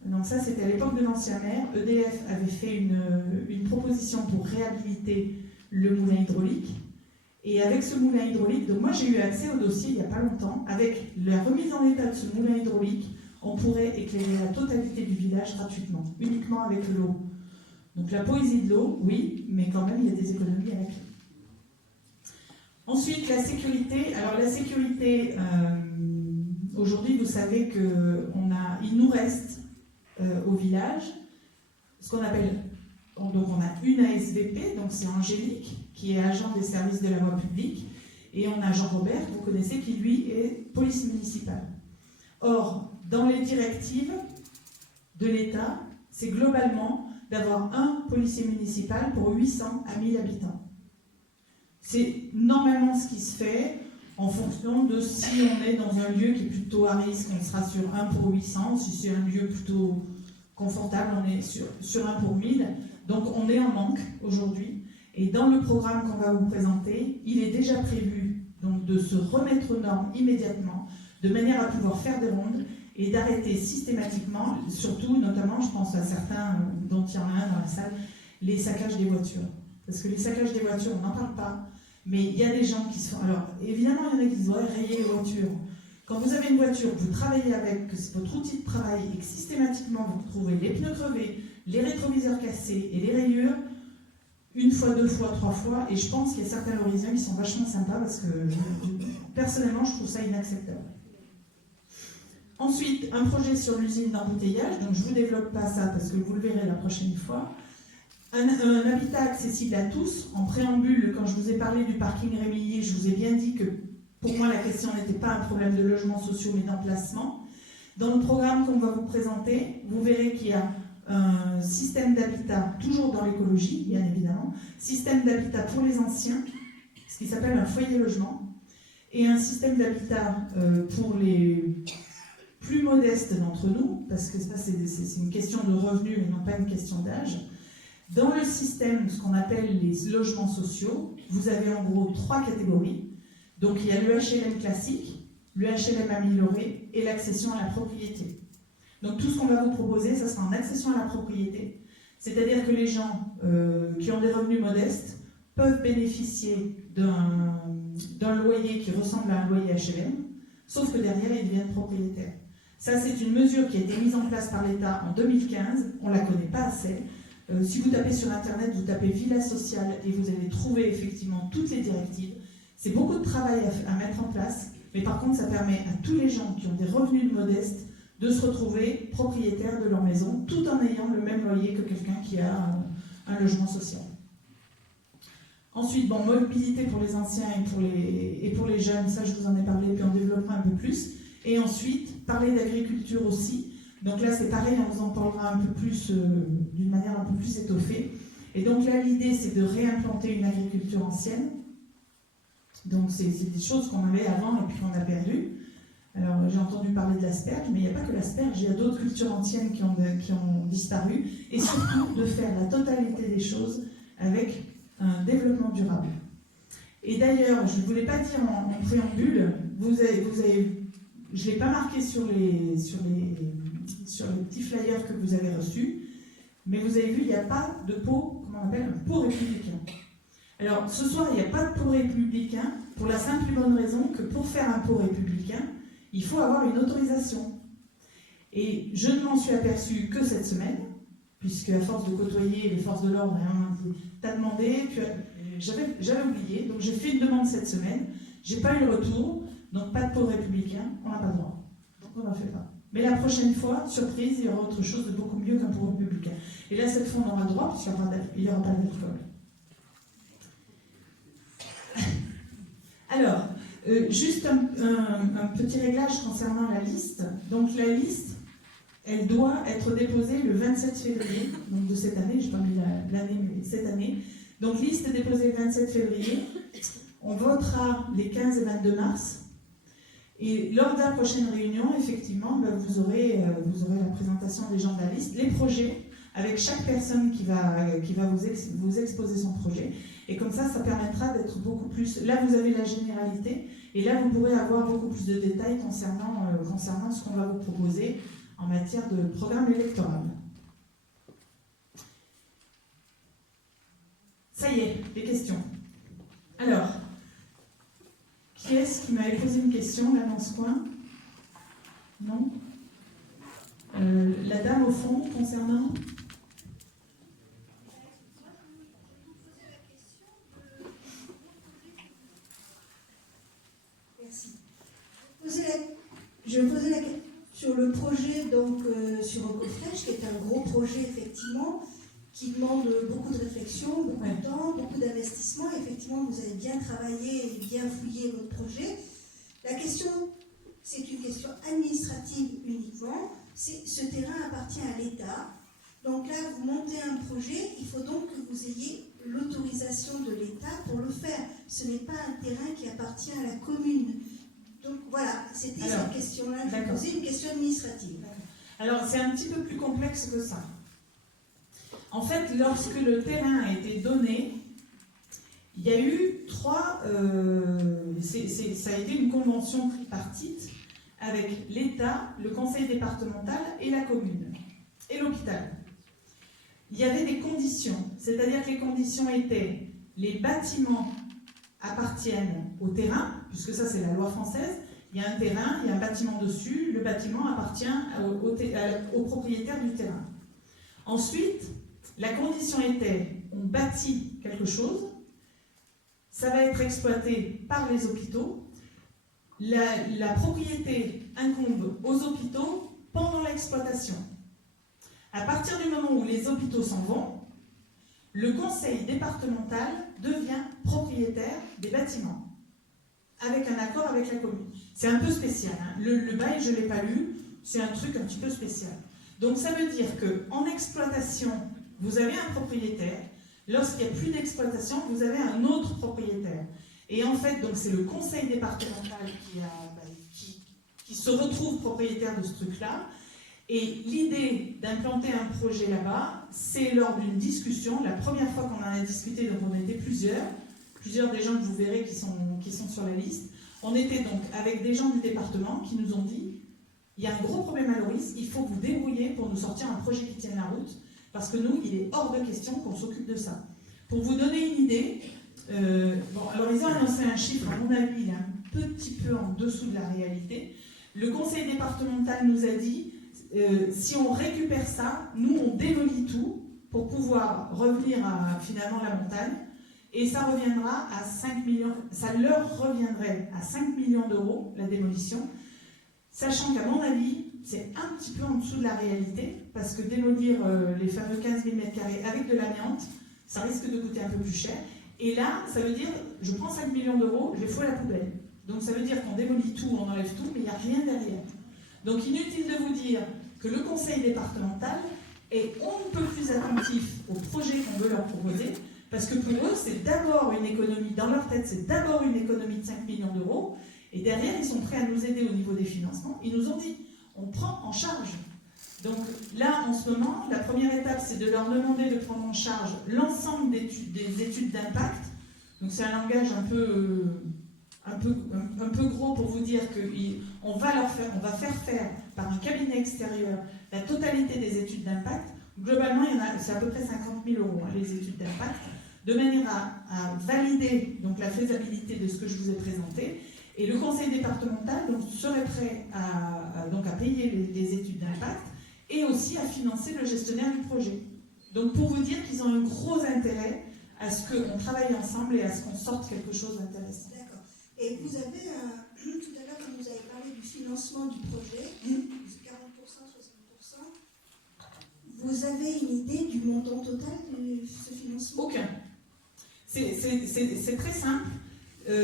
donc ça c'était à l'époque de l'ancien maire, EDF avait fait une proposition pour réhabiliter le moulin hydraulique. Et avec ce moulin hydraulique, donc moi j'ai eu accès au dossier il n'y a pas longtemps, avec la remise en état de ce moulin hydraulique, on pourrait éclairer la totalité du village gratuitement, uniquement avec l'eau. Donc la poésie de l'eau, oui, mais quand même il y a des économies à la clé. Ensuite, la sécurité. Alors la sécurité, aujourd'hui vous savez qu'il nous reste au village ce qu'on appelle... Donc on a une ASVP, donc c'est Angélique, qui est agent des services de la voie publique, et on a Jean-Robert, que vous connaissez, qui lui est police municipale. Or, dans les directives de l'État, c'est globalement d'avoir un policier municipal pour 800 à 1000 habitants. C'est normalement ce qui se fait en fonction de si on est dans un lieu qui est plutôt à risque, on sera sur 1 pour 800, si c'est un lieu plutôt confortable, on est sur 1 pour 1000. Donc on est en manque aujourd'hui, et dans le programme qu'on va vous présenter, il est déjà prévu donc, de se remettre aux normes immédiatement, de manière à pouvoir faire des rondes et d'arrêter systématiquement, surtout notamment, je pense à certains dont il y en a un dans la salle, les saccages des voitures. Parce que les saccages des voitures, on n'en parle pas, mais il y a des gens qui se font... Alors évidemment, il y en a qui disent, ouais, rayer les voitures. Quand vous avez une voiture, vous travaillez avec, que c'est votre outil de travail, et que systématiquement vous trouvez les pneus crevés, les rétroviseurs cassés et les rayures, une fois, 2 fois, 3 fois, et je pense qu'il y a certains Lorisiens qui sont vachement sympas parce que personnellement je trouve ça inacceptable. Ensuite, un projet sur l'usine d'embouteillage, donc je ne vous développe pas ça parce que vous le verrez la prochaine fois. Un habitat accessible à tous. En préambule, quand je vous ai parlé du parking Rémillier, je vous ai bien dit que pour moi la question n'était pas un problème de logements sociaux mais d'emplacement. Dans le programme qu'on va vous présenter, vous verrez qu'il y a un système d'habitat, toujours dans l'écologie, bien évidemment, système d'habitat pour les anciens, ce qui s'appelle un foyer logement, et un système d'habitat pour les plus modestes d'entre nous, parce que ça c'est une question de revenus et non pas une question d'âge, Dans le système, ce qu'on appelle les logements sociaux, vous avez en gros 3 catégories. Donc il y a le HLM classique, le HLM amélioré et l'accession à la propriété. Donc tout ce qu'on va vous proposer, ça sera en accession à la propriété. C'est-à-dire que les gens qui ont des revenus modestes peuvent bénéficier d'un loyer qui ressemble à un loyer HLM, sauf que derrière, ils deviennent propriétaires. Ça, c'est une mesure qui a été mise en place par l'État en 2015. On ne la connaît pas assez. Si vous tapez sur Internet, vous tapez Villa Sociale et vous allez trouver effectivement toutes les directives. C'est beaucoup de travail à mettre en place, mais par contre, ça permet à tous les gens qui ont des revenus modestes de se retrouver propriétaires de leur maison, tout en ayant le même loyer que quelqu'un qui a un logement social. Ensuite, bon, mobilité pour les anciens et pour les jeunes, ça je vous en ai parlé, puis on développera un peu plus. Et ensuite, parler d'agriculture aussi. Donc là, c'est pareil, on vous en parlera un peu plus, d'une manière un peu plus étoffée. Et donc là, l'idée, c'est de réimplanter une agriculture ancienne. Donc c'est des choses qu'on avait avant et puis qu'on a perdues. Alors j'ai entendu parler de l'asperge, mais il n'y a pas que l'asperge, il y a d'autres cultures anciennes qui ont disparu. Et surtout, de faire la totalité des choses avec un développement durable. Et d'ailleurs, je ne vous l'ai pas dit en préambule, je ne l'ai pas marqué sur les petits flyers que vous avez reçus, mais vous avez vu, il n'y a pas de pot, comment on appelle, un pot républicain. Alors, ce soir, il n'y a pas de pot républicain, pour la simple et bonne raison que pour faire un pot républicain, il faut avoir une autorisation. Et je ne m'en suis aperçue que cette semaine, puisque à force de côtoyer les forces de l'ordre, on m'a dit, t'as demandé, j'avais oublié, donc j'ai fait une demande cette semaine, j'ai pas eu le retour, donc pas de pot républicain, on n'a pas le droit. Donc on n'en fait pas. Mais la prochaine fois, surprise, il y aura autre chose de beaucoup mieux qu'un pot républicain. Et là, cette fois, on aura le droit, puisqu'il n'y aura pas d'alcool. Alors, juste un petit réglage concernant la liste. Donc la liste, elle doit être déposée le 27 février, donc de cette année, je n'ai pas mis l'année, mais cette année. Donc liste déposée le 27 février. On votera les 15 et 22 mars. Et lors de la prochaine réunion, effectivement, vous aurez la présentation des gens de la liste, les projets, avec chaque personne qui va vous exposer son projet. Et comme ça, ça permettra d'être beaucoup plus... Là, vous avez la généralité, et là, vous pourrez avoir beaucoup plus de détails concernant ce qu'on va vous proposer en matière de programme électoral. Ça y est, les questions. Alors, qui est-ce qui m'avait posé une question, là, dans ce coin? Non? La dame au fond, concernant... Je me posais la question sur le projet donc, sur Ecofresh, qui est un gros projet effectivement, qui demande beaucoup de réflexion, beaucoup de temps, beaucoup d'investissement. Effectivement, vous avez bien travaillé et bien fouillé votre projet. La question, c'est une question administrative uniquement. Ce terrain appartient à l'État. Donc là, vous montez un projet, il faut donc que vous ayez l'autorisation de l'État pour le faire. Ce n'est pas un terrain qui appartient à la commune. Donc voilà, c'était cette question-là que je posais, une question administrative. Alors c'est un petit peu plus complexe que ça. En fait, lorsque le terrain a été donné, il y a eu ça a été une convention tripartite avec l'État, le conseil départemental et la commune, et l'hôpital. Il y avait des conditions, c'est-à-dire que les conditions étaient les bâtiments appartiennent au terrain, puisque ça c'est la loi française, il y a un terrain, il y a un bâtiment dessus, le bâtiment appartient au propriétaire du terrain. Ensuite, la condition était, on bâtit quelque chose, ça va être exploité par les hôpitaux, la propriété incombe aux hôpitaux pendant l'exploitation. À partir du moment où les hôpitaux s'en vont, le conseil départemental devient propriétaire des bâtiments, avec un accord avec la commune. C'est un peu spécial, hein. Le bail, je ne l'ai pas lu, c'est un truc un petit peu spécial. Donc ça veut dire qu'en exploitation, vous avez un propriétaire, lorsqu'il n'y a plus d'exploitation, vous avez un autre propriétaire. Et en fait, donc c'est le conseil départemental qui se retrouve propriétaire de ce truc-là. Et l'idée d'implanter un projet là-bas, c'est lors d'une discussion, la première fois qu'on en a discuté, donc on était plusieurs des gens que vous verrez qui sont sur la liste. On était donc avec des gens du département qui nous ont dit, il y a un gros problème à Loris, il faut vous débrouiller pour nous sortir un projet qui tienne la route, parce que nous, il est hors de question qu'on s'occupe de ça. Pour vous donner une idée, alors ils ont annoncé un chiffre, à mon avis, il est un petit peu en dessous de la réalité. Le conseil départemental nous a dit, si on récupère ça, nous on démolit tout pour pouvoir revenir à finalement la montagne, et ça reviendra à 5 millions, ça leur reviendrait à 5 millions d'euros la démolition, sachant qu'à mon avis, c'est un petit peu en dessous de la réalité, parce que démolir les fameux 15 000 m² avec de l'amiante, ça risque de coûter un peu plus cher. Et là, ça veut dire, je prends 5 millions d'euros, je les fous à la poubelle. Donc ça veut dire qu'on démolit tout, on enlève tout, mais il n'y a rien derrière. Donc inutile de vous dire que le conseil départemental est on ne peut plus attentif au projet qu'on veut leur proposer, parce que pour eux, c'est d'abord une économie, dans leur tête, c'est d'abord une économie de 5 millions d'euros, et derrière, ils sont prêts à nous aider au niveau des financements. Ils nous ont dit, on prend en charge. Donc là, en ce moment, la première étape, c'est de leur demander de prendre en charge l'ensemble des études d'impact. Donc c'est un langage un peu gros pour vous dire qu'on va faire faire par un cabinet extérieur la totalité des études d'impact. Globalement, c'est à peu près 50 000 euros, les études d'impact, de manière à valider donc, la faisabilité de ce que je vous ai présenté. Et le conseil départemental donc, serait prêt à payer les études d'impact et aussi à financer le gestionnaire du projet. Donc pour vous dire qu'ils ont un gros intérêt à ce qu'on travaille ensemble et à ce qu'on sorte quelque chose d'intéressant. D'accord. Et vous avez, tout à l'heure, vous nous avez parlé du financement du projet, 40%, 60%. Vous avez une idée du montant total de ce financement? Aucun. C'est très simple.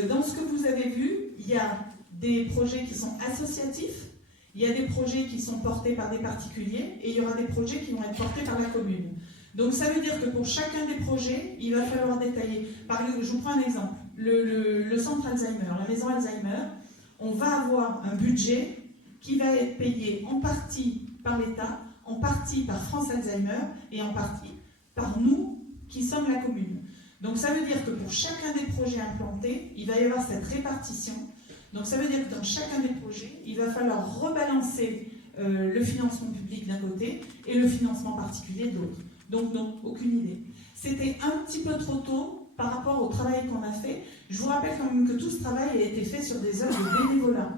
Dans ce que vous avez vu, il y a des projets qui sont associatifs, il y a des projets qui sont portés par des particuliers et il y aura des projets qui vont être portés par la commune. Donc ça veut dire que pour chacun des projets, il va falloir détailler. Par exemple, je vous prends un exemple. Le centre Alzheimer, la maison Alzheimer, on va avoir un budget qui va être payé en partie par l'État, en partie par France Alzheimer et en partie par nous qui sommes la commune. Donc ça veut dire que pour chacun des projets implantés, il va y avoir cette répartition. Donc ça veut dire que dans chacun des projets, il va falloir rebalancer le financement public d'un côté et le financement particulier de l'autre. Donc non, aucune idée. C'était un petit peu trop tôt par rapport au travail qu'on a fait. Je vous rappelle quand même que tout ce travail a été fait sur des œuvres de bénévolat.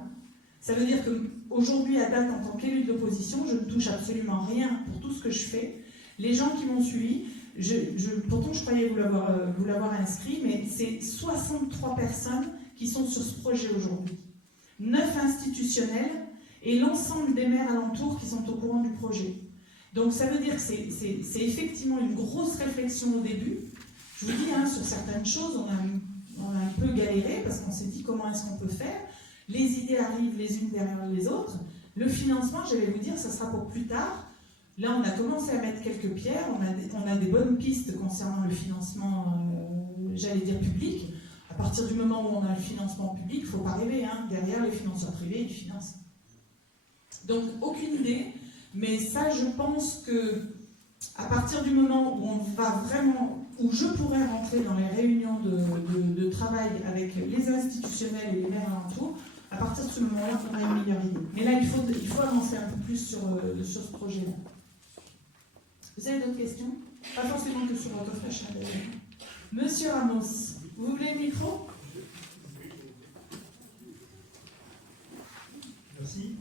Ça veut dire qu'aujourd'hui, à date, en tant qu'élu de l'opposition, je ne touche absolument rien pour tout ce que je fais. Les gens qui m'ont suivi, pourtant je croyais vous l'avoir inscrit, mais c'est 63 personnes qui sont sur ce projet aujourd'hui. 9 institutionnels et l'ensemble des maires alentours qui sont au courant du projet. Donc ça veut dire que c'est effectivement une grosse réflexion au début. Je vous dis, sur certaines choses, on a un peu galéré parce qu'on s'est dit comment est-ce qu'on peut faire. Les idées arrivent les unes derrière les autres. Le financement, je vais vous dire, ça sera pour plus tard. Là, on a commencé à mettre quelques pierres. On a des bonnes pistes concernant le financement, j'allais dire public. À partir du moment où on a le financement public, il ne faut pas rêver. Derrière, les financeurs privés, ils financent. Donc, aucune idée. Mais ça, je pense que à partir du moment où on va vraiment, où je pourrais rentrer dans les réunions de travail avec les institutionnels et les maires alentours, à partir de ce moment-là, on a une meilleure idée. Mais là, il faut avancer un peu plus sur ce projet-là. Vous avez d'autres questions? Pas forcément que sur votre flèche, d'ailleurs. Monsieur Ramos, vous voulez le micro? Merci.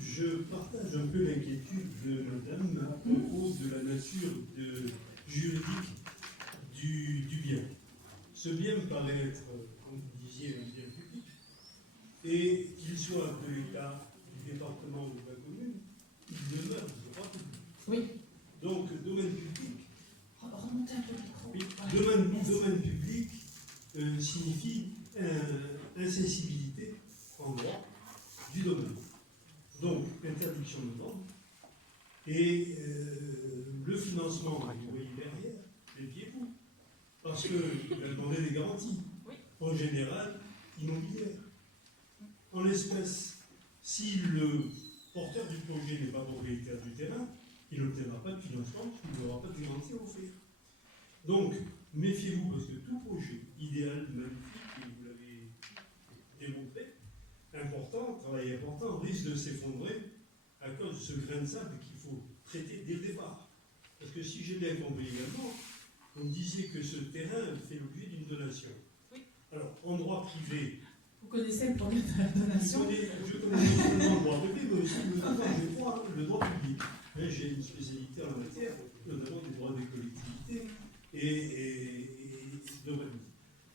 Je partage un peu l'inquiétude de madame à propos de la nature juridique du bien. Ce bien me paraît être, comme vous disiez, un bien public, et qu'il soit de l'État, du département ou de la commune, il demeure de droit public. Oui. Donc, domaine public. Remontez un peu le micro. Domaine public signifie insensibilité en droit du domaine. Donc, interdiction de vente et le financement, vous voyez derrière, méfiez-vous, parce qu'il va demander des garanties, en général, immobilières. En l'espèce, si porteur du projet n'est pas propriétaire du terrain, il n'obtiendra pas de financement, il n'aura pas de financier offert. Donc, méfiez-vous, parce que tout projet idéal, magnifique, et vous l'avez démontré, important, travail important, risque de s'effondrer à cause de ce grain de sable qu'il faut traiter dès le départ. Parce que si j'ai bien compris également, vous me disiez que ce terrain fait l'objet d'une donation. Oui. Alors, en droit privé, Vous connaissez le problème de la donation? je connais non seulement le droit privé, mais aussi le droit public. Mais j'ai une spécialité en la matière, notamment des droits des collectivités et de revenus.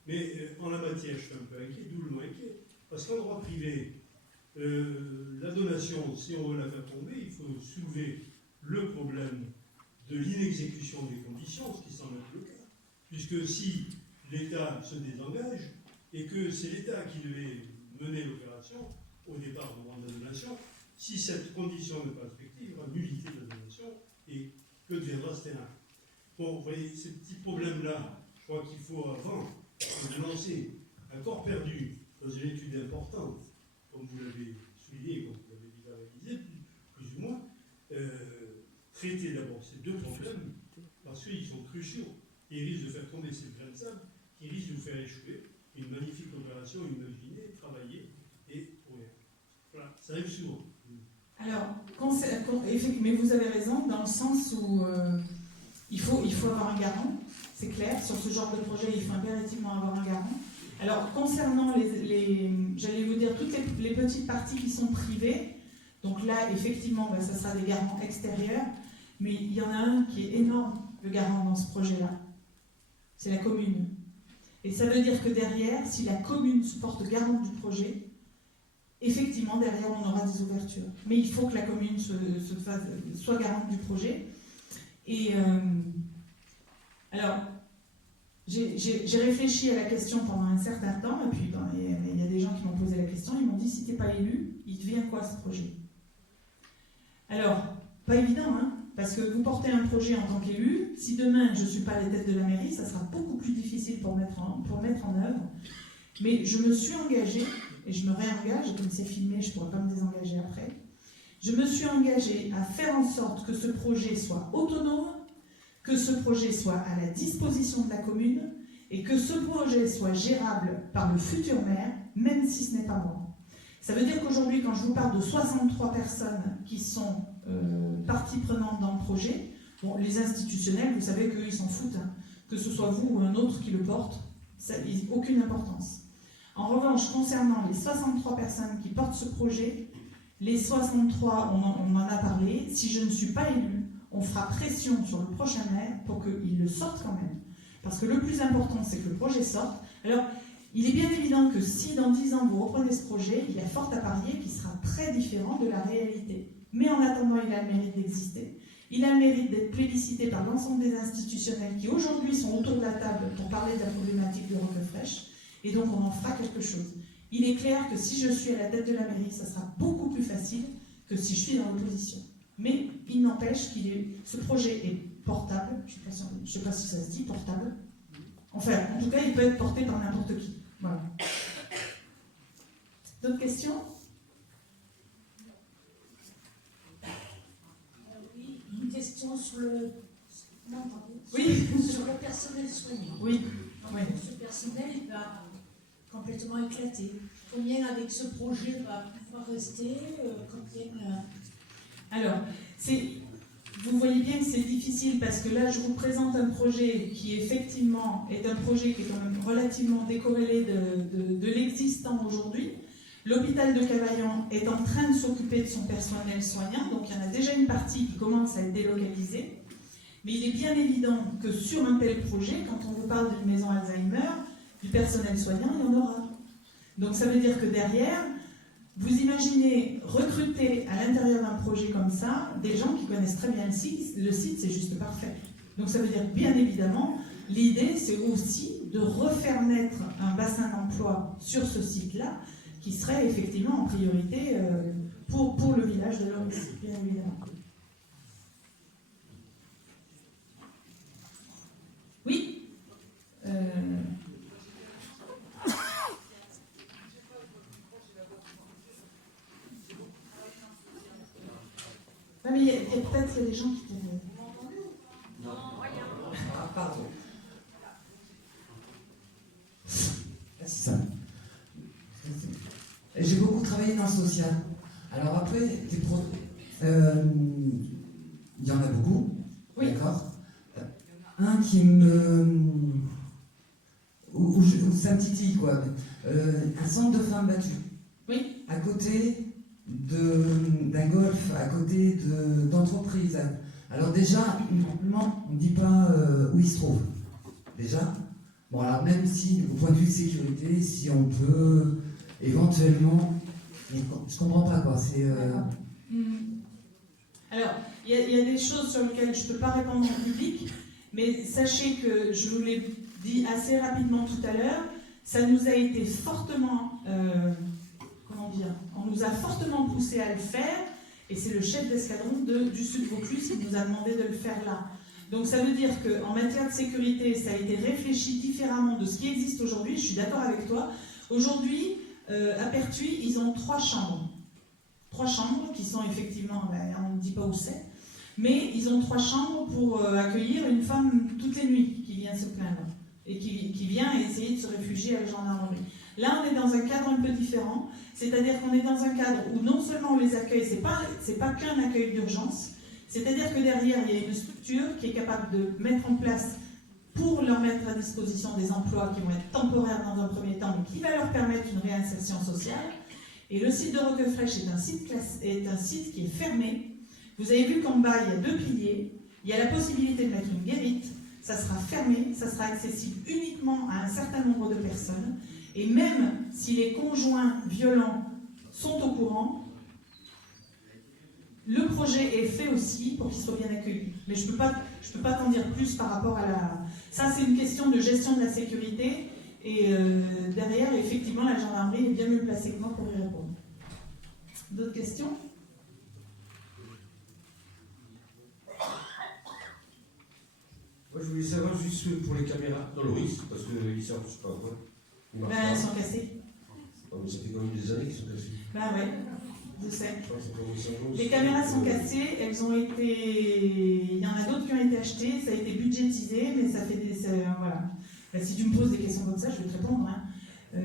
Mais en la matière, je suis un peu inquiet, doublement inquiet. Parce qu'en droit privé, la donation, si on veut la faire tomber, il faut soulever le problème de l'inexécution des conditions, ce qui semble être le cas. Puisque si l'État se désengage, et que c'est l'État qui devait mener l'opération au départ au moment de la donation, si cette condition n'est pas respectée, il y aura nullité de la donation, et que deviendra ce terrain? Bon, vous voyez, ces petits problèmes-là, je crois qu'il faut, avant de lancer un corps perdu dans une étude importante, comme vous l'avez souligné, comme vous l'avez déjà réalisé, plus ou moins, traiter d'abord ces deux problèmes, parce qu'ils sont cruciaux, et ils risquent de faire tomber ces grains de sable, qui risquent de vous faire échouer une magnifique opération imaginée, travaillée, et pour rien. Voilà, ça arrive souvent. Alors, mais vous avez raison, dans le sens où il faut avoir un garant, c'est clair. Sur ce genre de projet, il faut impérativement avoir un garant. Alors, concernant j'allais vous dire, toutes les petites parties qui sont privées, donc là, effectivement, ça sera des garants extérieurs, mais il y en a un qui est énorme, le garant dans ce projet-là. C'est la commune. Et ça veut dire que derrière, si la commune se porte garante du projet, effectivement, derrière, on aura des ouvertures. Mais il faut que la commune soit garante du projet. Et alors, j'ai réfléchi à la question pendant un certain temps, et puis il y a des gens qui m'ont posé la question, ils m'ont dit, si tu n'es pas élu, il devient quoi ce projet? Alors, pas évident, hein, parce que vous portez un projet en tant qu'élu, si demain je ne suis pas à la tête de la mairie, ça sera beaucoup plus difficile pour mettre en œuvre. Mais je me suis engagée, et je me réengage, comme c'est filmé, je ne pourrai pas me désengager après, je me suis engagée à faire en sorte que ce projet soit autonome, que ce projet soit à la disposition de la commune, et que ce projet soit gérable par le futur maire, même si ce n'est pas moi. Ça veut dire qu'aujourd'hui, quand je vous parle de 63 personnes qui sont partie prenante dans le projet, bon, les institutionnels, vous savez qu'eux, ils s'en foutent, hein, que ce soit vous ou un autre qui le porte, ça n'a aucune importance. En revanche, concernant les 63 personnes qui portent ce projet, les 63, on en a parlé, si je ne suis pas élu, on fera pression sur le prochain maire pour qu'il le sorte quand même. Parce que le plus important, c'est que le projet sorte. Alors, il est bien évident que si dans 10 ans vous reprenez ce projet, il y a fort à parier qu'il sera très différent de la réalité. Mais en attendant, il a le mérite d'exister. Il a le mérite d'être plébiscité par l'ensemble des institutionnels qui aujourd'hui sont autour de la table pour parler de la problématique de Roquefraîche. Et donc on en fera quelque chose. Il est clair que si je suis à la tête de la mairie, ça sera beaucoup plus facile que si je suis dans l'opposition. Mais il n'empêche ce projet est portable. Je ne sais pas si ça se dit portable. Enfin, en tout cas, il peut être porté par n'importe qui. Voilà. D'autres questions? Oui, une question sur le... Non, pardon. Oui. Sur le personnel soignant. Oui. Oui. Ce personnel il va complètement éclater. Combien avec ce projet va pouvoir rester? Alors, vous voyez bien que c'est difficile parce que là, je vous présente un projet qui effectivement est un projet qui est quand même relativement décorrélé de l'existant aujourd'hui. L'hôpital de Cavaillon est en train de s'occuper de son personnel soignant, donc il y en a déjà une partie qui commence à être délocalisée. Mais il est bien évident que sur un tel projet, quand on vous parle d'une maison Alzheimer, du personnel soignant, il y en aura. Donc ça veut dire que derrière, vous imaginez recruter à l'intérieur d'un projet comme ça des gens qui connaissent très bien le site. Le site, c'est juste parfait. Donc ça veut dire, bien évidemment, l'idée, c'est aussi de refaire naître un bassin d'emploi sur ce site-là, qui serait effectivement en priorité pour le village de Loris, bien évidemment. Oui. il y a peut-être des gens qui t'aiment. Ah, pardon. C'est ça. J'ai beaucoup travaillé dans le social. Alors après, il y en a beaucoup, Oui. d'accord. Un qui me... où ça me titille, quoi. Un centre de femmes battues. Oui. À côté d'un golf, à côté d'entreprises. Alors déjà, on ne dit pas où il se trouve. Déjà. Bon, alors même si, au point de vue de sécurité, si on peut éventuellement... Je comprends pas, quoi. C'est... Alors, il y a des choses sur lesquelles je ne peux pas répondre en public, mais sachez que, je vous l'ai dit assez rapidement tout à l'heure, ça nous a été fortement... comment dire, on nous a fortement poussé à le faire, et c'est le chef d'escadron du Sud Vaucluse qui nous a demandé de le faire là. Donc ça veut dire qu'en matière de sécurité, ça a été réfléchi différemment de ce qui existe aujourd'hui, je suis d'accord avec toi. Aujourd'hui, à Pertuis, ils ont 3 chambres. 3 chambres qui sont effectivement, on ne dit pas où c'est, mais ils ont 3 chambres pour accueillir une femme toutes les nuits qui vient se plaindre et qui vient essayer de se réfugier à la gendarmerie. Là, on est dans un cadre un peu différent, c'est-à-dire qu'on est dans un cadre où non seulement on les accueille, c'est pas qu'un accueil d'urgence, c'est-à-dire que derrière, il y a une structure qui est capable de mettre en place, pour leur mettre à disposition des emplois qui vont être temporaires dans un premier temps, mais qui va leur permettre une réinsertion sociale. Et le site de Roquefraîche est un site qui est fermé. Vous avez vu qu'en bas, il y a 2 piliers, il y a la possibilité de mettre une guérite, ça sera fermé, ça sera accessible uniquement à un certain nombre de personnes. Et même si les conjoints violents sont au courant, le projet est fait aussi pour qu'ils soient bien accueillis. Mais je peux pas t'en dire plus par rapport à la... Ça, c'est une question de gestion de la sécurité. Et derrière, effectivement, la gendarmerie est bien mieux placée que moi pour y répondre. D'autres questions ? Moi, je voulais savoir juste pour les caméras dans le risque, parce qu'ils sortent, je sais pas quoi. Ils marchent Elles pas. sont cassées. Oh, mais ça fait quand même des années qu'ils sont cassés. Ouais, je sais. Je crois que c'est pas oui, 5 jours. Les caméras sont cassées, elles ont été... Il y en a d'autres qui ont été achetées, ça a été budgétisé, mais ça fait des... Voilà. Ben, si tu me poses des questions comme ça, je vais te répondre. Hein.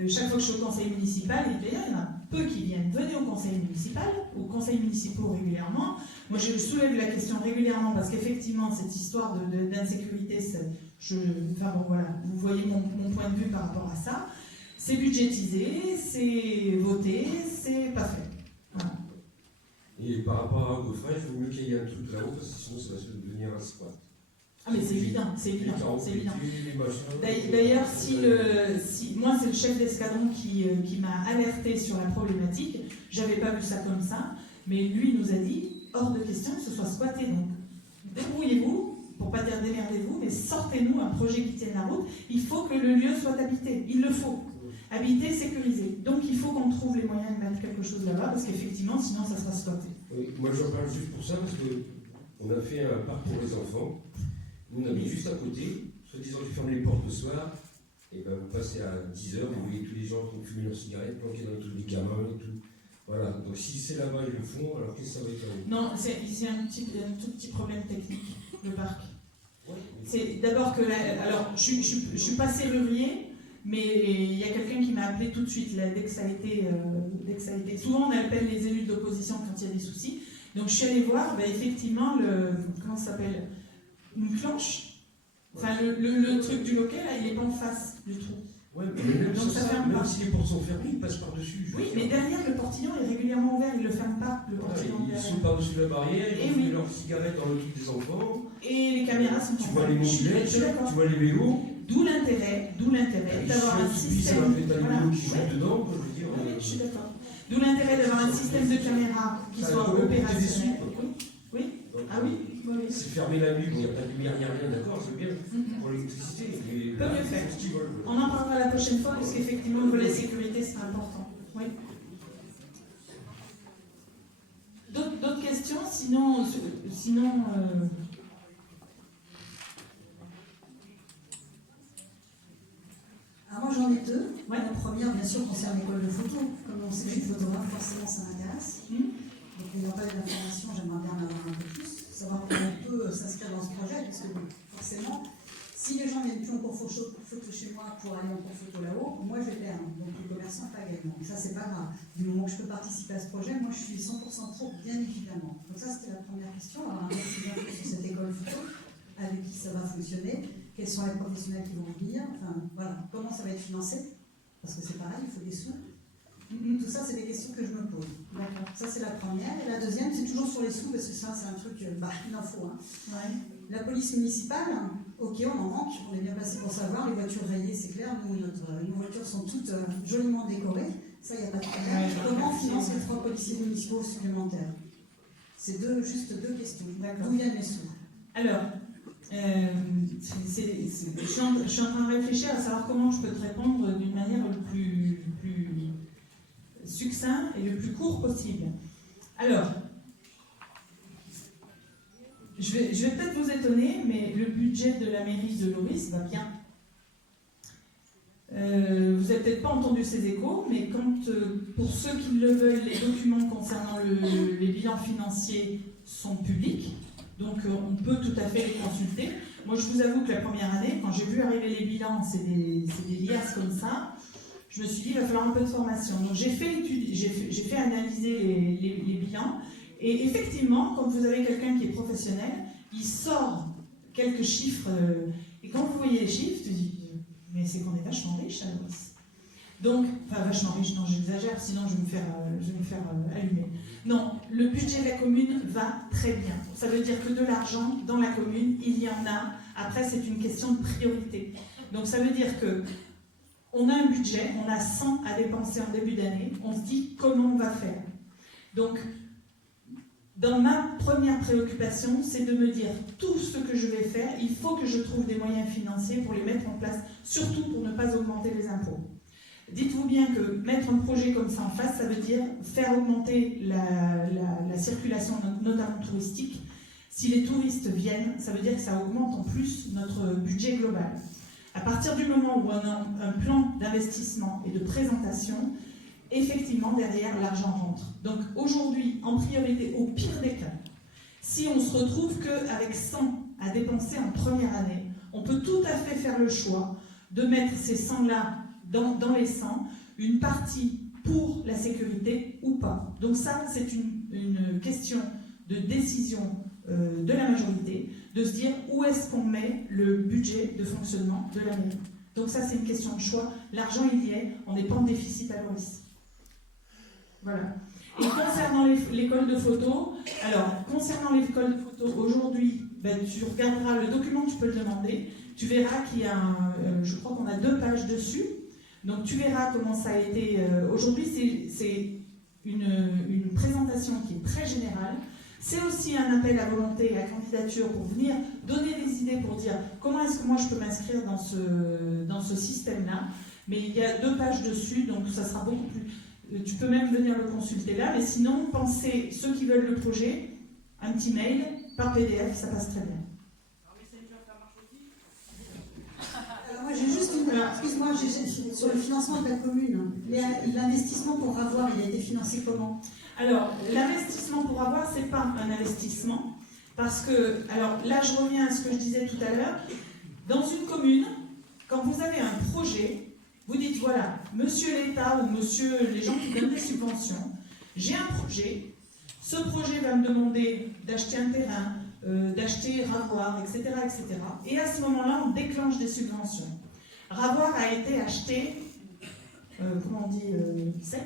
Chaque fois que je suis au conseil municipal, et d'ailleurs, il y en a peu qui viennent venir au conseil municipal, aux conseils municipaux régulièrement. Moi, je soulève la question régulièrement parce qu'effectivement, cette histoire d'insécurité, enfin bon, voilà, vous voyez mon point de vue par rapport à ça. C'est budgétisé, c'est voté, c'est pas fait. Voilà. Et par rapport à Roquefraîche, il vaut mieux qu'il y ait un truc là-haut, parce que sinon ça va se devenir un squat. Ah mais c'est évident, c'est évident, c'est évident. Les machins, D'ailleurs, moi c'est le chef d'escadron qui m'a alerté sur la problématique, j'avais pas vu ça comme ça, mais lui nous a dit, hors de question que ce soit squatté, donc débrouillez-vous, pour pas dire démerdez-vous, mais sortez-nous un projet qui tienne la route, il faut que le lieu soit habité, il le faut. Habité, sécurisé. Donc il faut qu'on trouve les moyens de mettre quelque chose là-bas, parce qu'effectivement, sinon ça sera squatté. Oui, moi j'en parle juste pour ça, parce qu'on a fait un parc pour les enfants. Nous, on a mis juste à côté, soi-disant tu fermes les portes le soir, et ben vous passez à 10h, vous voyez tous les gens qui ont fumé leurs cigarettes, planqués dans tous les gamins et tout. Voilà, donc si c'est là-bas ils le font, alors qu'est-ce que ça va être là-haut? Non, c'est un tout petit problème technique, le parc. Ouais. C'est d'abord que, alors je suis pas serrurier, mais il y a quelqu'un qui m'a appelé tout de suite, là, dès que ça a été... Souvent on appelle les élus de l'opposition quand il y a des soucis, donc je suis allée voir, effectivement, comment ça s'appelle? Une planche. Enfin, le truc du loquet, là, il n'est pas en face du trou. Ouais, mais même, donc ça ferme même pas. si les portes sont fermées, ils passent par-dessus. Oui, mais derrière, le portillon est régulièrement ouvert, il ne le ferme pas, le portillon. Ils sont par-dessus la barrière, ils Et font oui. leurs cigarettes dans le truc des enfants. Et les caméras sont Tu en vois les Je suis mobilettes, d'accord. tu vois les vélos. D'où l'intérêt d'avoir un système. Ça va faire des Voilà. vélos qui Ouais. jouent dedans, quoi, je veux dire. Oui, je suis d'accord. D'où l'intérêt d'avoir un système de caméra qui Ça soit peut coûter des opérationnel. sous, quoi. Oui. Donc, Ah oui. Oui. c'est fermé la nuit, il n'y a pas de lumière, il n'y a rien, d'accord, c'est bien pour l'électricité. Mais Peut mieux faire. c'est ce qu'ils veulent. On en parlera la prochaine fois, parce qu'effectivement, le volet sécurité, c'est important. Oui. D'autres questions? Sinon Alors moi j'en ai 2. Ouais. La première, bien sûr, concerne l'école de photo. Comme on sait que je suis photographe, forcément ça m'intéresse. Donc, n'ayant pas d'informations, j'aimerais bien en avoir un peu plus, savoir comment on peut s'inscrire dans ce projet, parce que forcément, si les gens viennent plus en cours photo chez moi pour aller en cours photo là-haut, moi je vais perdre. Donc les commerçants pas gagnant. Ça, c'est pas grave. Du moment que je peux participer à ce projet, moi je suis 100% pour, bien évidemment. Donc ça, c'était la première question. Alors, un peu plus d'infos sur cette école photo, avec qui ça va fonctionner, quels sont les professionnels qui vont venir, enfin voilà, comment ça va être financé, parce que c'est pareil, il faut des sous. Tout ça, c'est des questions que je me pose. D'accord. Ça, c'est la première. Et la deuxième, c'est toujours sur les sous, parce que ça, c'est un truc, une info. Hein. Ouais. La police municipale, ok, on en manque, on est bien placé pour savoir. Les voitures rayées, c'est clair, nos voitures sont toutes joliment décorées. Ça, il n'y a pas de problème. Comment on finance les 3 policiers municipaux supplémentaires? C'est juste deux questions. D'où viennent les sous? Alors, je suis en train de réfléchir à savoir comment je peux te répondre d'une manière le plus succinct et le plus court possible. Alors, je vais peut-être vous étonner, mais le budget de la mairie de Loris va bien. Vous n'avez peut-être pas entendu ces échos, mais pour ceux qui le veulent, les documents concernant les bilans financiers sont publics, donc on peut tout à fait les consulter. Moi, je vous avoue que la première année, quand j'ai vu arriver les bilans, c'est des liasses comme ça, je me suis dit, il va falloir un peu de formation. Donc j'ai fait analyser les bilans, et effectivement, quand vous avez quelqu'un qui est professionnel, il sort quelques chiffres, et quand vous voyez les chiffres, tu dis, mais c'est qu'on est vachement riche à Loris. Donc, enfin vachement riche, non j'exagère, sinon je vais me faire allumer. Non, le budget de la commune va très bien. Ça veut dire que de l'argent dans la commune, il y en a. Après, c'est une question de priorité. Donc ça veut dire que on a un budget, on a 100 à dépenser en début d'année, on se dit comment on va faire. Donc, dans ma première préoccupation, c'est de me dire tout ce que je vais faire, il faut que je trouve des moyens financiers pour les mettre en place, surtout pour ne pas augmenter les impôts. Dites-vous bien que mettre un projet comme ça en face, ça veut dire faire augmenter la circulation, notamment touristique. Si les touristes viennent, ça veut dire que ça augmente en plus notre budget global. À partir du moment où on a un plan d'investissement et de présentation, effectivement, derrière, l'argent rentre. Donc aujourd'hui, en priorité, au pire des cas, si on se retrouve qu'avec 100 à dépenser en première année, on peut tout à fait faire le choix de mettre ces 100-là dans les 100, une partie pour la sécurité ou pas. Donc ça, c'est une question de décision de la majorité, de se dire où est-ce qu'on met le budget de fonctionnement de la mairie. Donc ça, c'est une question de choix. L'argent, il y est, on n'est pas en déficit à Loris. Voilà. Et concernant l'école de photo, alors, concernant l'école de photo, aujourd'hui, tu regarderas le document, tu peux le demander, tu verras qu'il y a, je crois qu'on a 2 pages dessus, donc tu verras comment ça a été. Aujourd'hui, c'est une présentation qui est très générale. C'est aussi un appel à volonté et à candidature pour venir donner des idées pour dire comment est-ce que moi je peux m'inscrire dans ce système-là. Mais il y a 2 pages dessus, donc ça sera beaucoup plus... Tu peux même venir le consulter là, mais sinon, pensez, ceux qui veulent le projet, un petit mail par PDF, ça passe très bien. Alors moi j'ai juste une... Excuse-moi, sur le financement de la commune, l'investissement pour avoir, il a été financé comment? Alors, l'investissement pour avoir, c'est pas un investissement, parce que, alors là je reviens à ce que je disais tout à l'heure, dans une commune, quand vous avez un projet, vous dites voilà, monsieur l'État ou monsieur les gens qui donnent des subventions, j'ai un projet, ce projet va me demander d'acheter un terrain, d'acheter Ravoir, etc., etc. Et à ce moment-là, on déclenche des subventions. Ravoir a été acheté, comment on dit, sec ?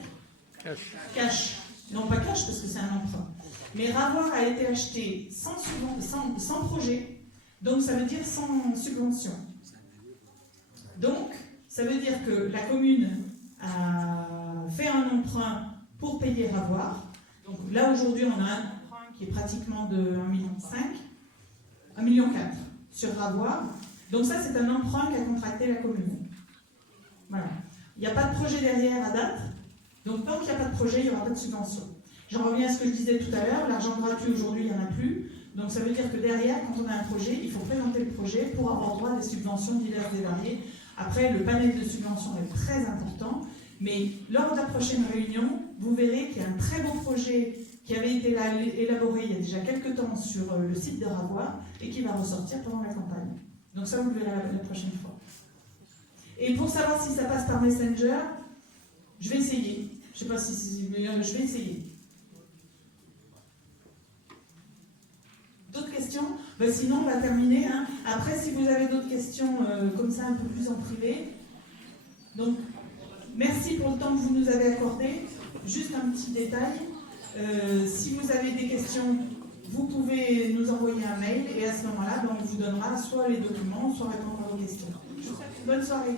Cash. Non, pas cash parce que c'est un emprunt. Mais Ravoir a été acheté sans projet, donc ça veut dire sans subvention. Donc, ça vever dire que la commune a fait un emprunt pour payer Ravoir. Donc là, aujourd'hui, on a un emprunt qui est pratiquement de 1,5 million, 1,4 million sur Ravoir. Donc ça, c'est un emprunt qu'a contracté la commune. Voilà. Il n'y a pas de projet derrière à date. Donc tant qu'il n'y a pas de projet, il n'y aura pas de subvention. J'en reviens à ce que je disais tout à l'heure, l'argent gratuit aujourd'hui, il n'y en a plus. Donc ça veut dire que derrière, quand on a un projet, il faut présenter le projet pour avoir droit à des subventions diverses et variées. Après, le panel de subventions est très important, mais lors de la prochaine réunion, vous verrez qu'il y a un très beau projet qui avait été élaboré il y a déjà quelques temps sur le site de Ravois et qui va ressortir pendant la campagne. Donc ça, vous le verrez la prochaine fois. Et pour savoir si ça passe par Messenger, je vais essayer. Je ne sais pas si mais je vais essayer. D'autres questions? Sinon, on va terminer. Hein. Après, si vous avez d'autres questions comme ça, un peu plus en privé. Donc, merci pour le temps que vous nous avez accordé. Juste un petit détail. Si vous avez des questions, vous pouvez nous envoyer un mail et à ce moment-là, on vous donnera soit les documents, soit répondre à vos questions. Je vous souhaite une bonne soirée.